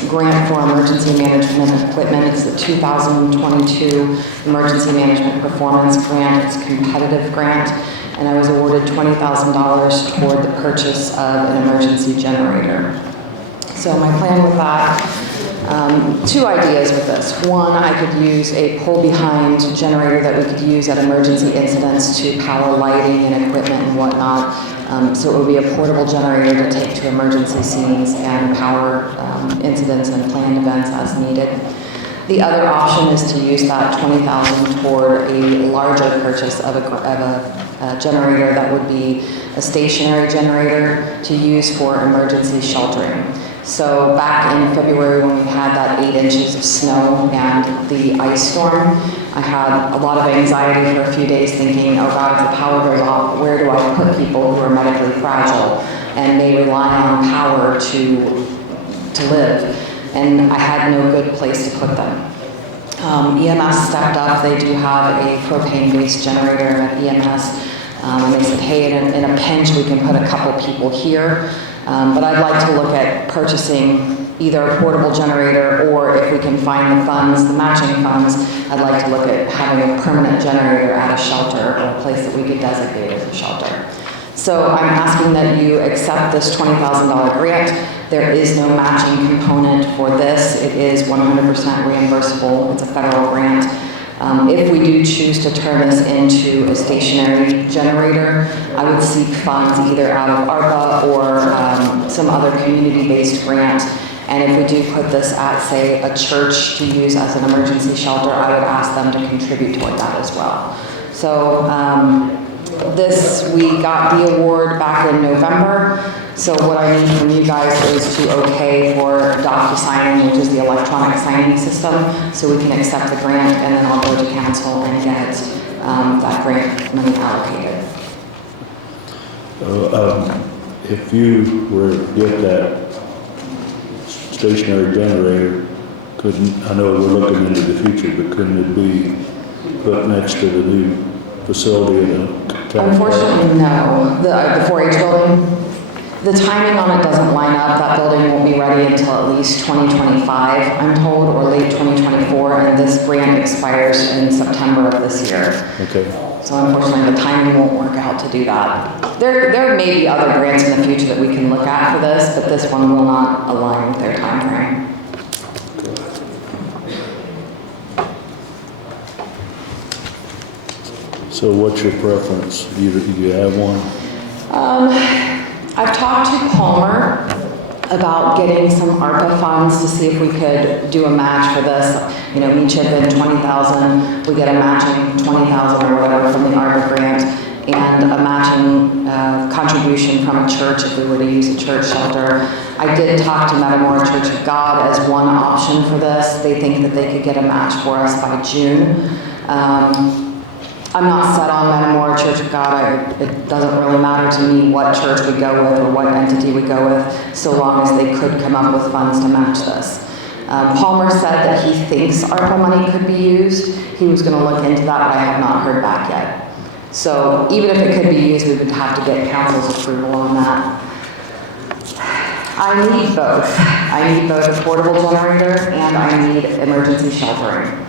grant for emergency management equipment. It's the 2022 Emergency Management Performance Grant. It's a competitive grant, and I was awarded $20,000 toward the purchase of an emergency generator. So my plan with that, two ideas with this. One, I could use a pull-behind generator that we could use at emergency incidents to power lighting and equipment and whatnot. So it would be a portable generator to take to emergency scenes and power incidents and planned events as needed. The other option is to use that $20,000 toward a larger purchase of a generator that would be a stationary generator to use for emergency sheltering. So back in February when we had that 8 inches of snow and the ice storm, I had a lot of anxiety for a few days thinking, oh God, if the power goes off, where do I put people who are medically fragile and may rely on power to live? And I had no good place to put them. EMS stepped up. They do have a propane-based generator at EMS. And they said, hey, in a pinch, we can put a couple people here. But I'd like to look at purchasing either a portable generator, or if we can find the funds, the matching funds, I'd like to look at having a permanent generator at a shelter or a place that we could designate as a shelter. So I'm asking that you accept this $20,000 grant. There is no matching component for this. It is 100% reimbursable. It's a federal grant. If we do choose to turn this into a stationary generator, I would seek funds either out of ARPA or some other community-based grant. And if we do put this at, say, a church to use as an emergency shelter, I would ask them to contribute toward that as well. So we got the award back in November. So what I need from you guys is to okay for Duffy, which is the electronic signing system, so we can accept the grant, and then I'll go to council and get that grant money allocated. If you were to get that stationary generator, I know we're looking into the future, but couldn't it be put next to the new facility in the town? Unfortunately, no. The 4-H building, the timing on it doesn't line up. That building won't be ready until at least 2025, I'm told, or late 2024, and this grant expires in September of this year. Okay. So unfortunately, the timing won't work out to do that. There may be other grants in the future that we can look at for this, but this one will not align with their time frame. So what's your preference? Do you have one? I've talked to Palmer about getting some ARPA funds to see if we could do a match for this. You know, we chip in $20,000, we get a matching $20,000 or whatever from the ARPA grant, and a matching contribution from a church if we were to use a church shelter. I did talk to Metamora Church of God as one option for this. They think that they could get a match for us by June. I'm not set on Metamora Church of God. It doesn't really matter to me what church we go with or what entity we go with, so long as they could come up with funds to match this. Palmer said that he thinks ARPA money could be used. He was going to look into that, but I have not heard back yet. So even if it could be used, we would have to get council's approval on that. I need both. I need both a portable generator and I need emergency sheltering.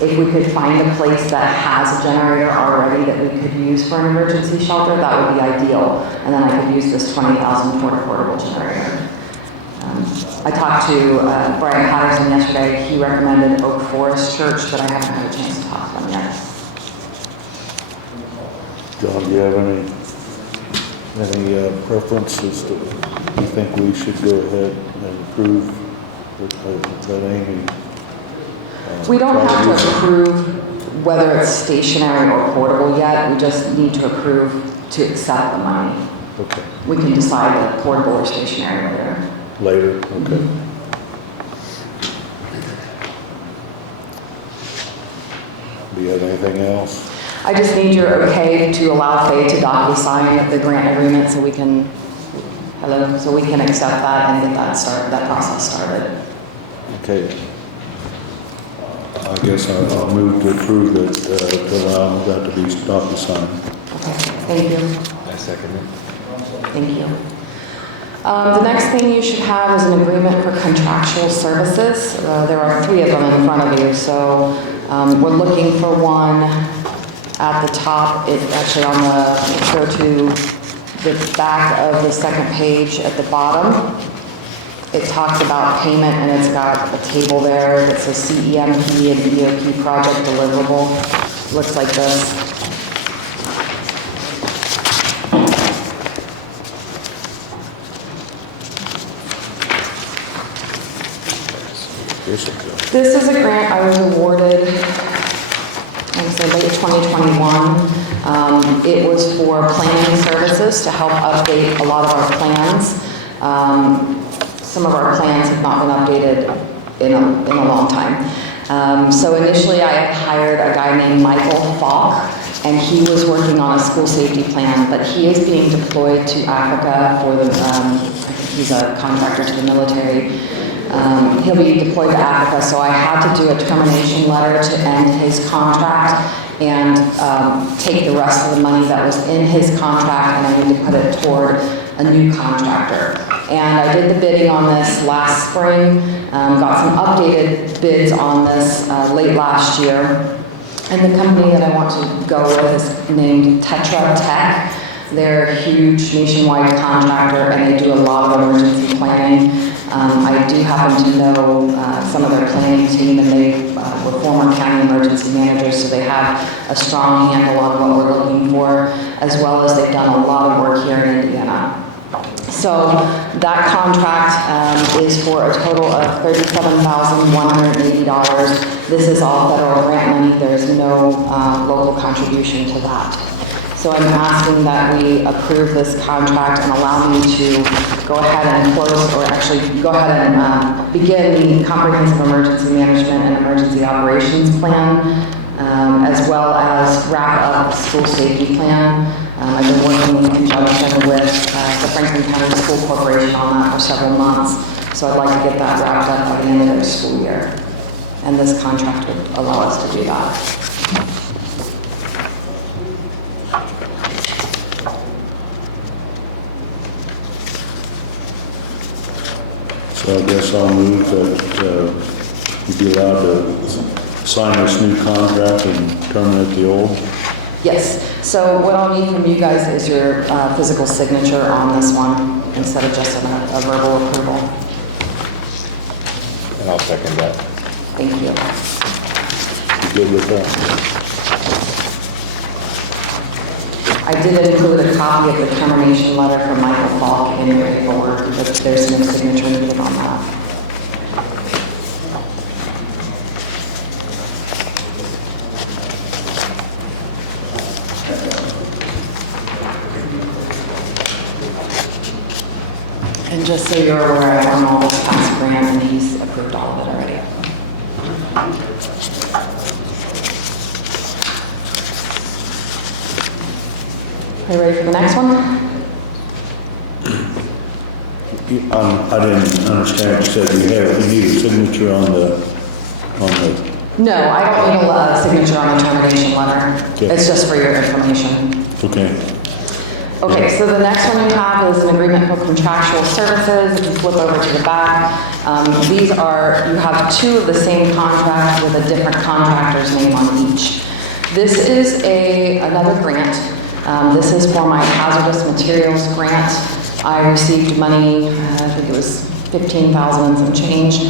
If we could find a place that has a generator already that we could use for an emergency shelter, that would be ideal. And then I could use this $20,000 for a portable generator. I talked to Brian Patterson yesterday. He recommended Oak Forest Church, but I haven't had a chance to talk to them yet. John, do you have any preferences that you think we should go ahead and approve that Amy? We don't have to approve whether it's stationary or portable yet. We just need to approve to accept the money. Okay. We can decide the portable or stationary later. Later, okay. Be Do you have anything else? I just need your okay to allow Faye to DocuSign the grant agreement so we can, so we can accept that and get that process started. Okay. I guess I'll move to approve that, to allow that to be DocuSigned. Okay, thank you. I second it. Thank you. The next thing you should have is an agreement for contractual services. There are 3 of them in front of you, so we're looking for one at the top. It actually on the, let's go to the back of the second page at the bottom. It talks about payment and it's got a table there that says CEMP and EOP project deliverable. Looks like this. This is a grant I was awarded, I would say late 2021. It was for planning services to help update a lot of our plans. Some of our plans have not been updated in a long time. So initially I had hired a guy named Michael Falk, and he was working on a school safety plan, but he is being deployed to Africa for the, I think he's a contractor to the military. He'll be deployed to Africa, so I had to do a termination letter to end his contract and take the rest of the money that was in his contract, and I need to put it toward a new contractor. And I did the bidding on this last spring, got some updated bids on this late last year. And the company that I want to go with is named Tetra Tech. They're a huge nationwide contractor and they do a lot of emergency planning. I do happen to know some of their planning team, and they were former county emergency managers, so they have a strong handle on what we're looking for, as well as they've done a lot of work here in Indiana. So that contract is for a total of $37,180. This is all federal grant money. There is no local contribution to that. So I'm asking that we approve this contract and allow me to go ahead and close, or actually go ahead and begin the comprehensive emergency management and emergency operations plan, as well as wrap up the school safety plan. I've been working in conjunction with the Franklin County School Corporation on that for several months. So I'd like to get that wrapped up by the end of the school year. And this contract would allow us to do that. So I guess I'll move that you be allowed to sign this new contract and terminate the old. Yes, so what I'll need from you guys is your physical signature on this one instead of just a verbal approval. And I'll second that. Thank you. You good with that? I did include a copy of the termination letter from Michael Falk in your paperwork, but there's no signature needed on that. And just so you're aware, I won all this past grant and he's approved all of it already. Are you ready for the next one? I didn't understand what you said. You need a signature on the, No, I don't need a signature on the termination letter. Okay. It's just for your information. okay. Okay, so the next one you have is an agreement for contractual services. If you flip over to the back, these are, you have 2 of the same contract with a different contractor's name on each. This is another grant. This is for my hazardous materials grant. I received money, I think it was $15,000 and some change.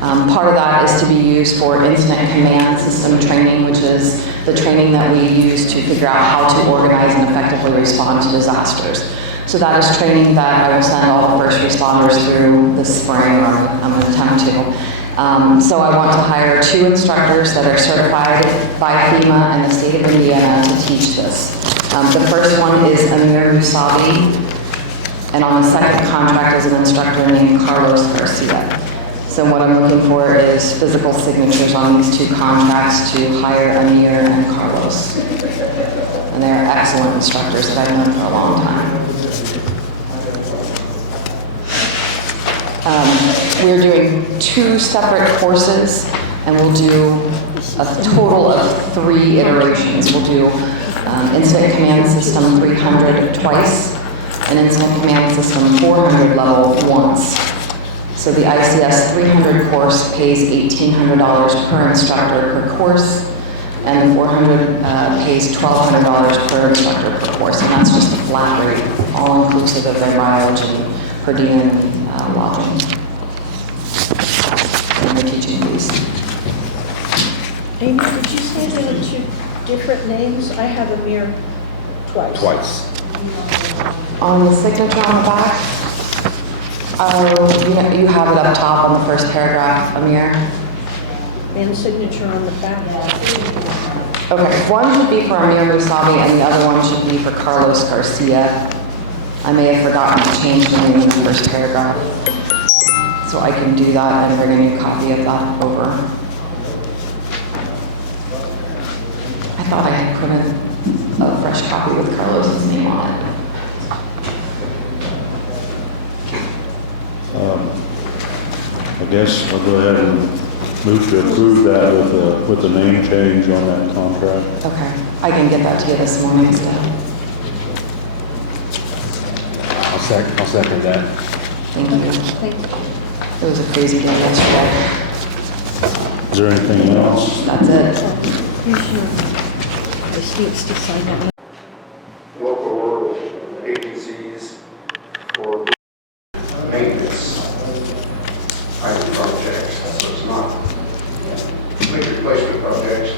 Part of that is to be used for incident command system training, which is the training that we use to figure out how to organize and effectively respond to disasters. So that is training that I will send all the first responders through this spring, or I'm going to attempt to. So I want to hire 2 instructors that are certified by FEMA and the state of Indiana to teach this. The first one is Amir Musavi, and on the second contract is an instructor named Carlos Garcia. So what I'm looking for is physical signatures on these two contracts to hire Amir and Carlos. And they're excellent instructors that I've known for a long time. We're doing 2 separate courses, and we'll do a total of 3 iterations. We'll do Incident Command System 300 twice, and Incident Command System 400 level once. So the ICS 300 course pays $1,800 per instructor per course, and the 400 pays $1,200 per instructor per course, and that's just a flat rate, all inclusive of their mileage and per diem and lodging. And their teaching fees. Amy, did you say there were 2 different names? I have Amir twice. Twice. On the signature on the back, you have it up top on the first paragraph, Amir. And signature on the back. Okay, one should be for Amir Musavi and the other one should be for Carlos Garcia. I may have forgotten to change the name in the first paragraph. So I can do that and bring a new copy of that over. I thought I had printed a fresh copy with Carlos's name on it. I guess I'll go ahead and move to approve that with the name change on that contract. Okay, I can get that to you this morning still. I'll second that. Thank you. It was a crazy day yesterday. Is there anything else? That's it. This needs to sign that. Local agencies for maintenance type of projects, so it's not complete replacement projects.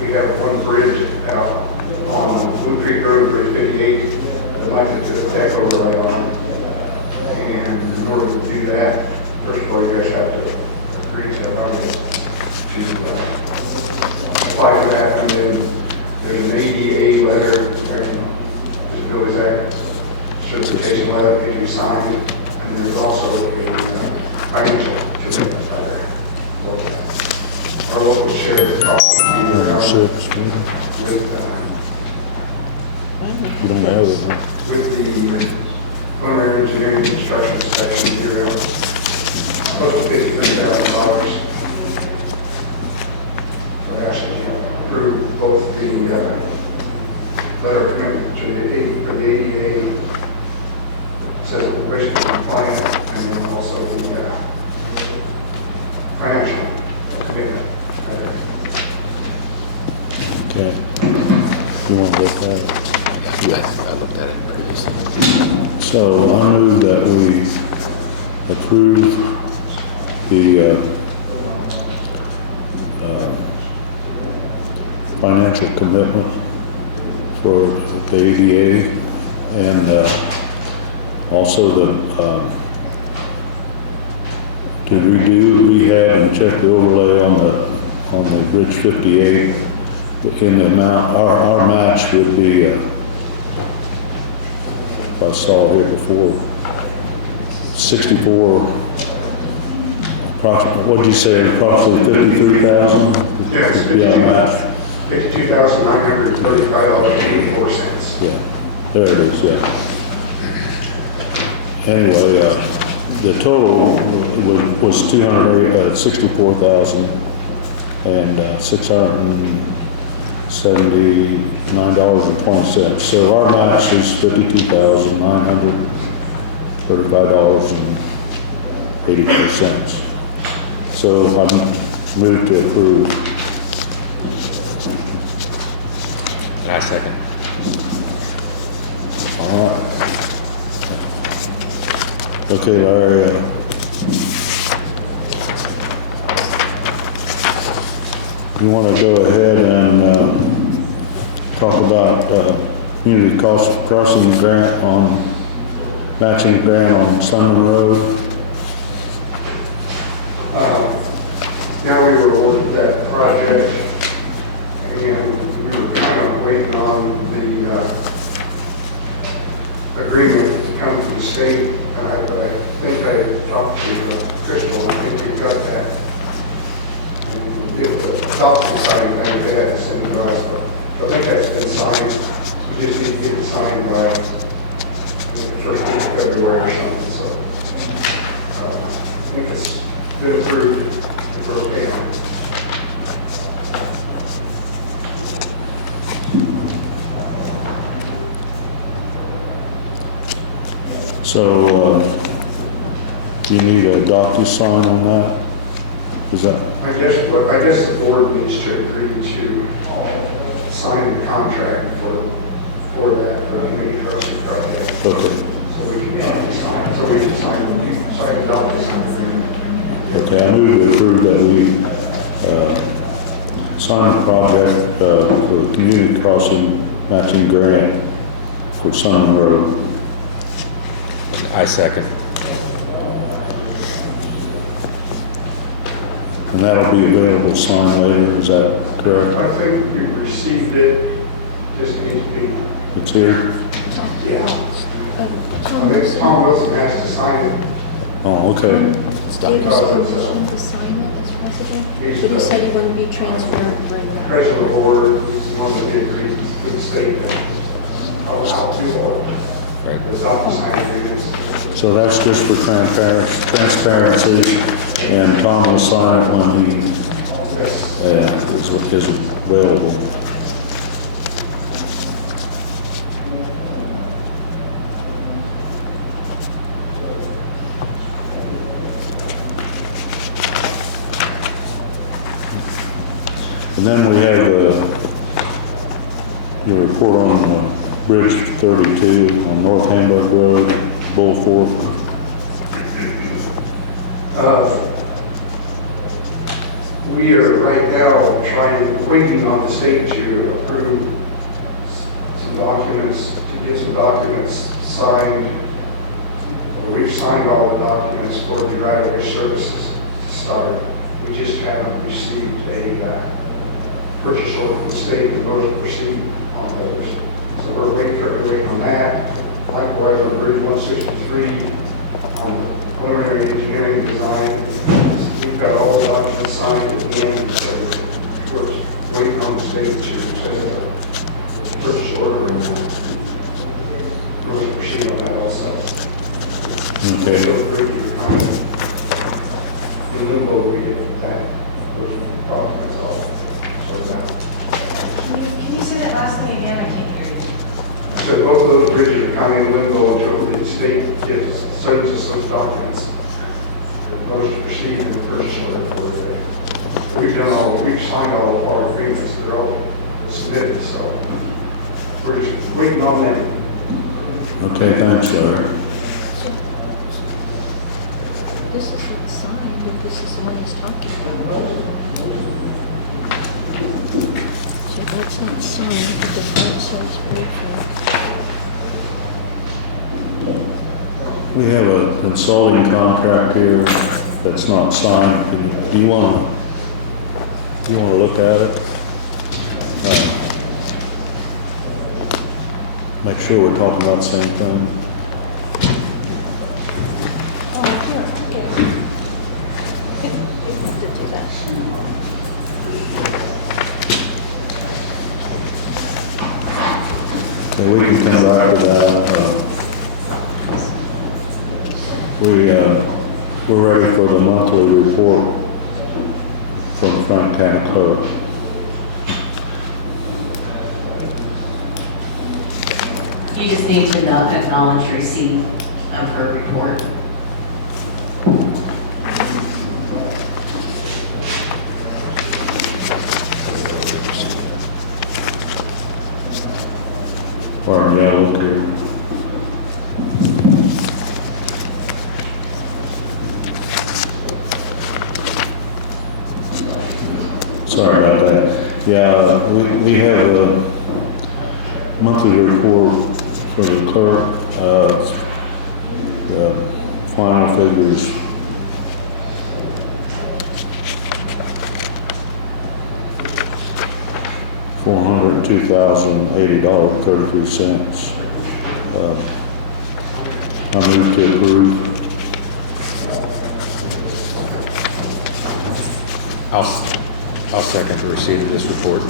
We have one bridge out on Blue Creek Road, Bridge 58, I'd like to do a deck overlay on it. And in order to do that, first of all, you guys have to agree to apply for that, and then there's an ADA letter, Disabilities Act certification letter that needs to be signed, and there's also a financial commitment letter. Our local share of the cost with You don't have it, huh? with the preliminary engineering construction section here, close to $53,000. So I actually approve both the letter of commitment to the ADA, says that we're basically compliant, and then also the financial commitment. Okay. You want to look at it? Yes, I looked at it previously. So I move that we approve the financial commitment for the ADA and also the to redo, rehab, and check the overlay on the Bridge 58 in the amount. Our match would be. If I saw here before, 64, approximately, what'd you say, approximately 53,000? Yes, Yeah, match. $52,935.84. Yeah, there it is, yeah. Anyway, the total was $64,000 and $679.20. So our match is $52,935.84. So I move to approve. And I second. All right. Okay, Larry. You want to go ahead and talk about community crossing grant on matching grant on Sunman Road? Now we were awarded that project, and we were kind of waiting on the agreement come from the state, and I think I talked to Crystal, I think we got that. And it was a document signing thing they had to send to us, but I think that's been signed. We just need to get it signed by the first week of February or something, so. I think it's been approved, if we're okay on it. So, you need a DocuSign on that? Is that, I guess the board needs to agree to sign the contract for that, for the new construction project. okay. So we can sign the document. Okay, I move to approve that we, sign the project, for the community crossing matching grant for Sun Road. I second. And that'll be available to sign later, is that correct? I think we received it, just needs to be, It's here? yeah. I think Tom Wilson has to sign it. Oh, okay. Gave us permission to sign it as president, but he said he wouldn't be transparent right now. President of the board, he's one of the agrees with the state that allow to all Right. the document agreements. So that's just for transparency, and Tom will sign it when he, is available. And then we have your report on Bridge 32 on North Hamburg Road, Bull Fork. We are right now waiting on the state to approve some documents, to get some documents signed. We've signed all the documents for the right-of-way services to start. We just haven't received a purchase order from the state in order to proceed on those. So we're waiting on that. Likewise, on Bridge 163, on the preliminary engineering design, we've got all the documents signed at the end, so we're waiting on the state to send a purchase order and we'll proceed on that also. Okay. So pretty behind the limbo we get that, those documents all sorted out. Can you say that last thing again? I can't hear you. So both of those bridges are kind of in limbo until the state sends us those documents. In order to proceed in the purchase order for we've signed all of our agreements, they're all submitted, so we're just waiting on them. Okay, thanks, Larry. This isn't signed, but this is the one he's talking about. So that's not signed because that says Brayford. We have a consulting contract here that's not signed. Do you want to look at it? Make sure we're talking about the same thing. Oh, here, okay. We have to do that. Okay, we can come back to that. We're ready for the monthly report from Frank County Clerk. You just need to acknowledge receipt of her report. Or, yeah, look here. Sorry about that. Yeah, we have a monthly report for the clerk. The final figures. $402,080.33. I move to approve. I'll second the receipt of this report.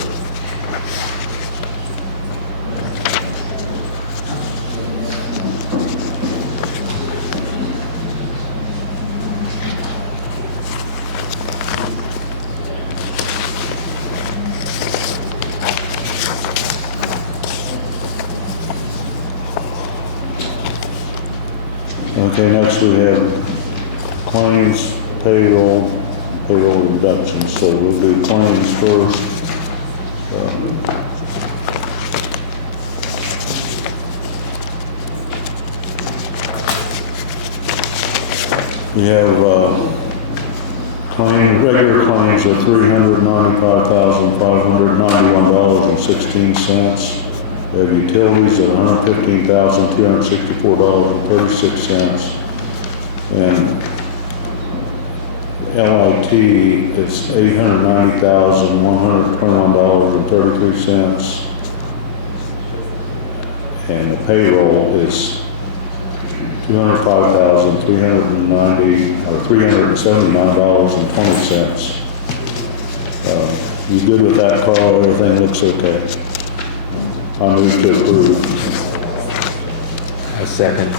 Okay, next we have claims, payroll reductions. So we'll do claims first. We have regular claims of $395,591.16. We have utilities at $115,264.36. And LIT is $890,121.33. And the payroll is $379.20. You good with that, Carl? Everything looks okay? I move to approve. A second.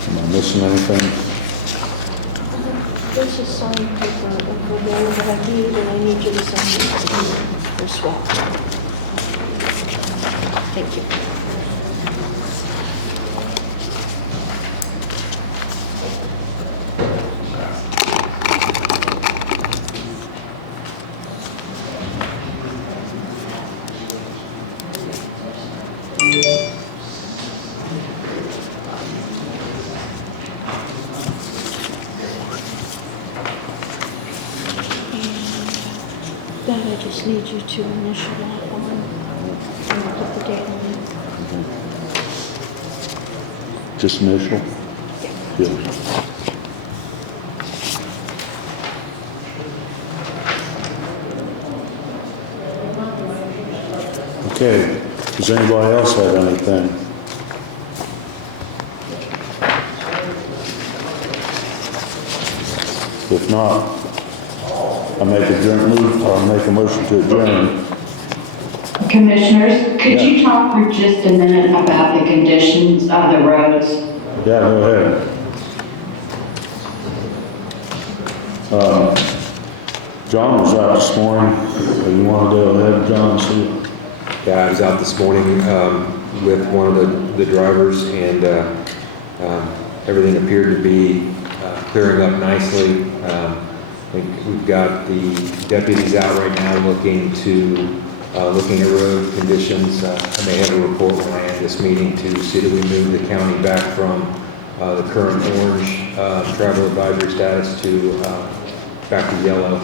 Am I missing anything? There's a signed paper over there that I need, and I need you to sign it or swap. Thank you. That I just need you to initial that on and put the date on it. Just initial? Yeah. Okay, does anybody else have anything? If not, I make a motion to adjourn. Commissioners, could you talk for just a minute about the conditions of the roads? Yeah, go ahead. John was out this morning. You want to go ahead, John? See? Yeah, I was out this morning with one of the drivers, and everything appeared to be clearing up nicely. I think we've got the deputies out right now looking at road conditions. I may have a report when I end this meeting to see that we move the county back from the current orange travel advisory status to back to yellow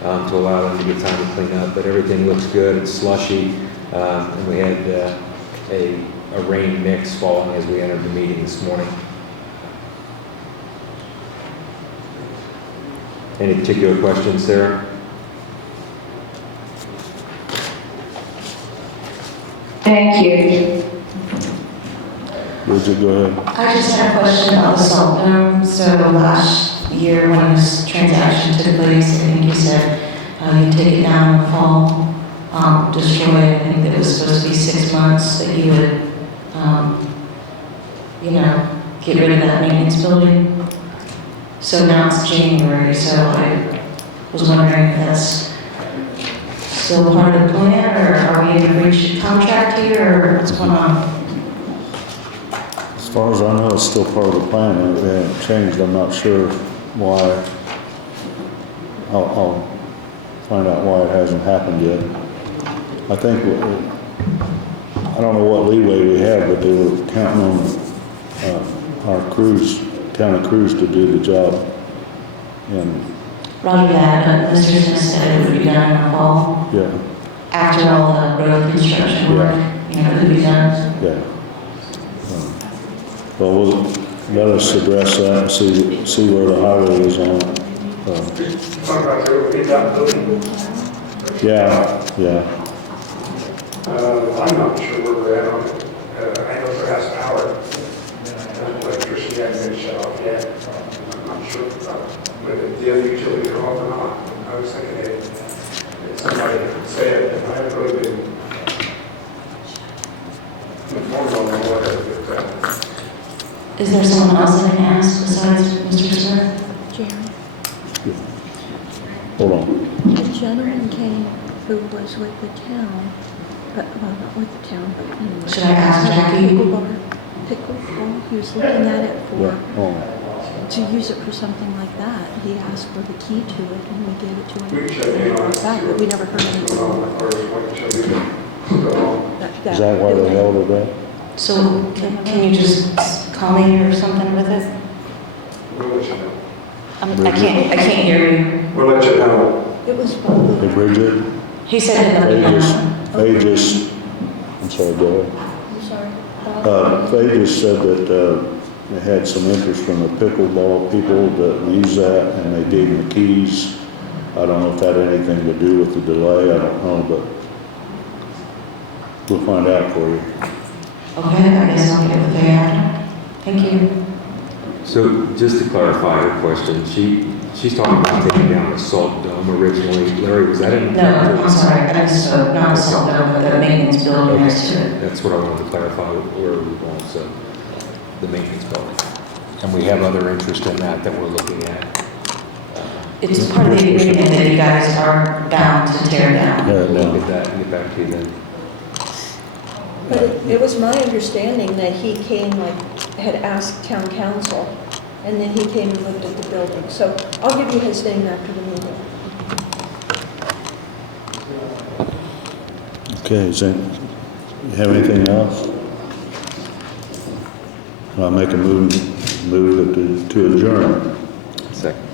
to allow them to get time to clean up. But everything looks good. It's slushy, and we had a rain mix falling as we entered the meeting this morning. Any particular questions, Sarah? Thank you. Bridget, go ahead. I just had a question about the salt dome. So last year when this transaction took place, I think you said you'd take it down in the fall, destroy it. I think it was supposed to be 6 months that you would, get rid of that maintenance building. So now it's January, so I was wondering if that's still part of the plan, or are we in a breach of contract here, or what's going on? As far as I know, it's still part of the plan. It hasn't changed. I'm not sure why. I'll find out why it hasn't happened yet. I think, I don't know what leeway we have, but they were counting on our county crews to do the job. And Roger that, but Mr. Smith said it would be done in the fall, yeah, after all the road construction work, could be done. yeah. Well, let us address that and see where the highway is on it. Talk about the INDOT building. Yeah. I'm not sure where we're at on it. I know there has power. Electricity hasn't been shut off yet. I'm not sure whether the other utility are off or not. I was thinking that somebody said, I haven't really been informed on whatever, but Is there someone else I can ask besides Mr. Smith? Jerry, Hold on. the gentleman came who was with the town, but, well, not with the town, but anyway. Should I ask Jackie? Pickleball, he was looking at it for, Oh. to use it for something like that. He asked for the key to it, and we gave it to him. we can shut in on it. Back, but we never heard anything. Or what shall we do? Is that why they held it up? So can you just call me or something with it? We'll let you know. I can't hear you. We'll let you know. It was Bob. Hey, Bridget? He said he'd let me know. They just, I'm sorry, go ahead. I'm sorry. They just said that they had some interest from the pickleball people that use that, and they gave them the keys. I don't know if that had anything to do with the delay, I don't know, but we'll find out for you. Okay, I guess I'll get it the day after. Thank you. So just to clarify her question, she's talking about taking down the salt dome originally. Larry, was that in? No, I'm sorry, I misspoke, not the salt dome, but the maintenance building next to it. That's what I wanted to clarify where we were going, so the maintenance building. And we have other interest in that we're looking at. It's part of the agreement that you guys are bound to tear down. We'll get that and get back to you then. But it was my understanding that he came, had asked town council, and then he came and looked at the building. So I'll give you his name after the meeting. Okay, you have anything else? I'll make a move to adjourn. Second.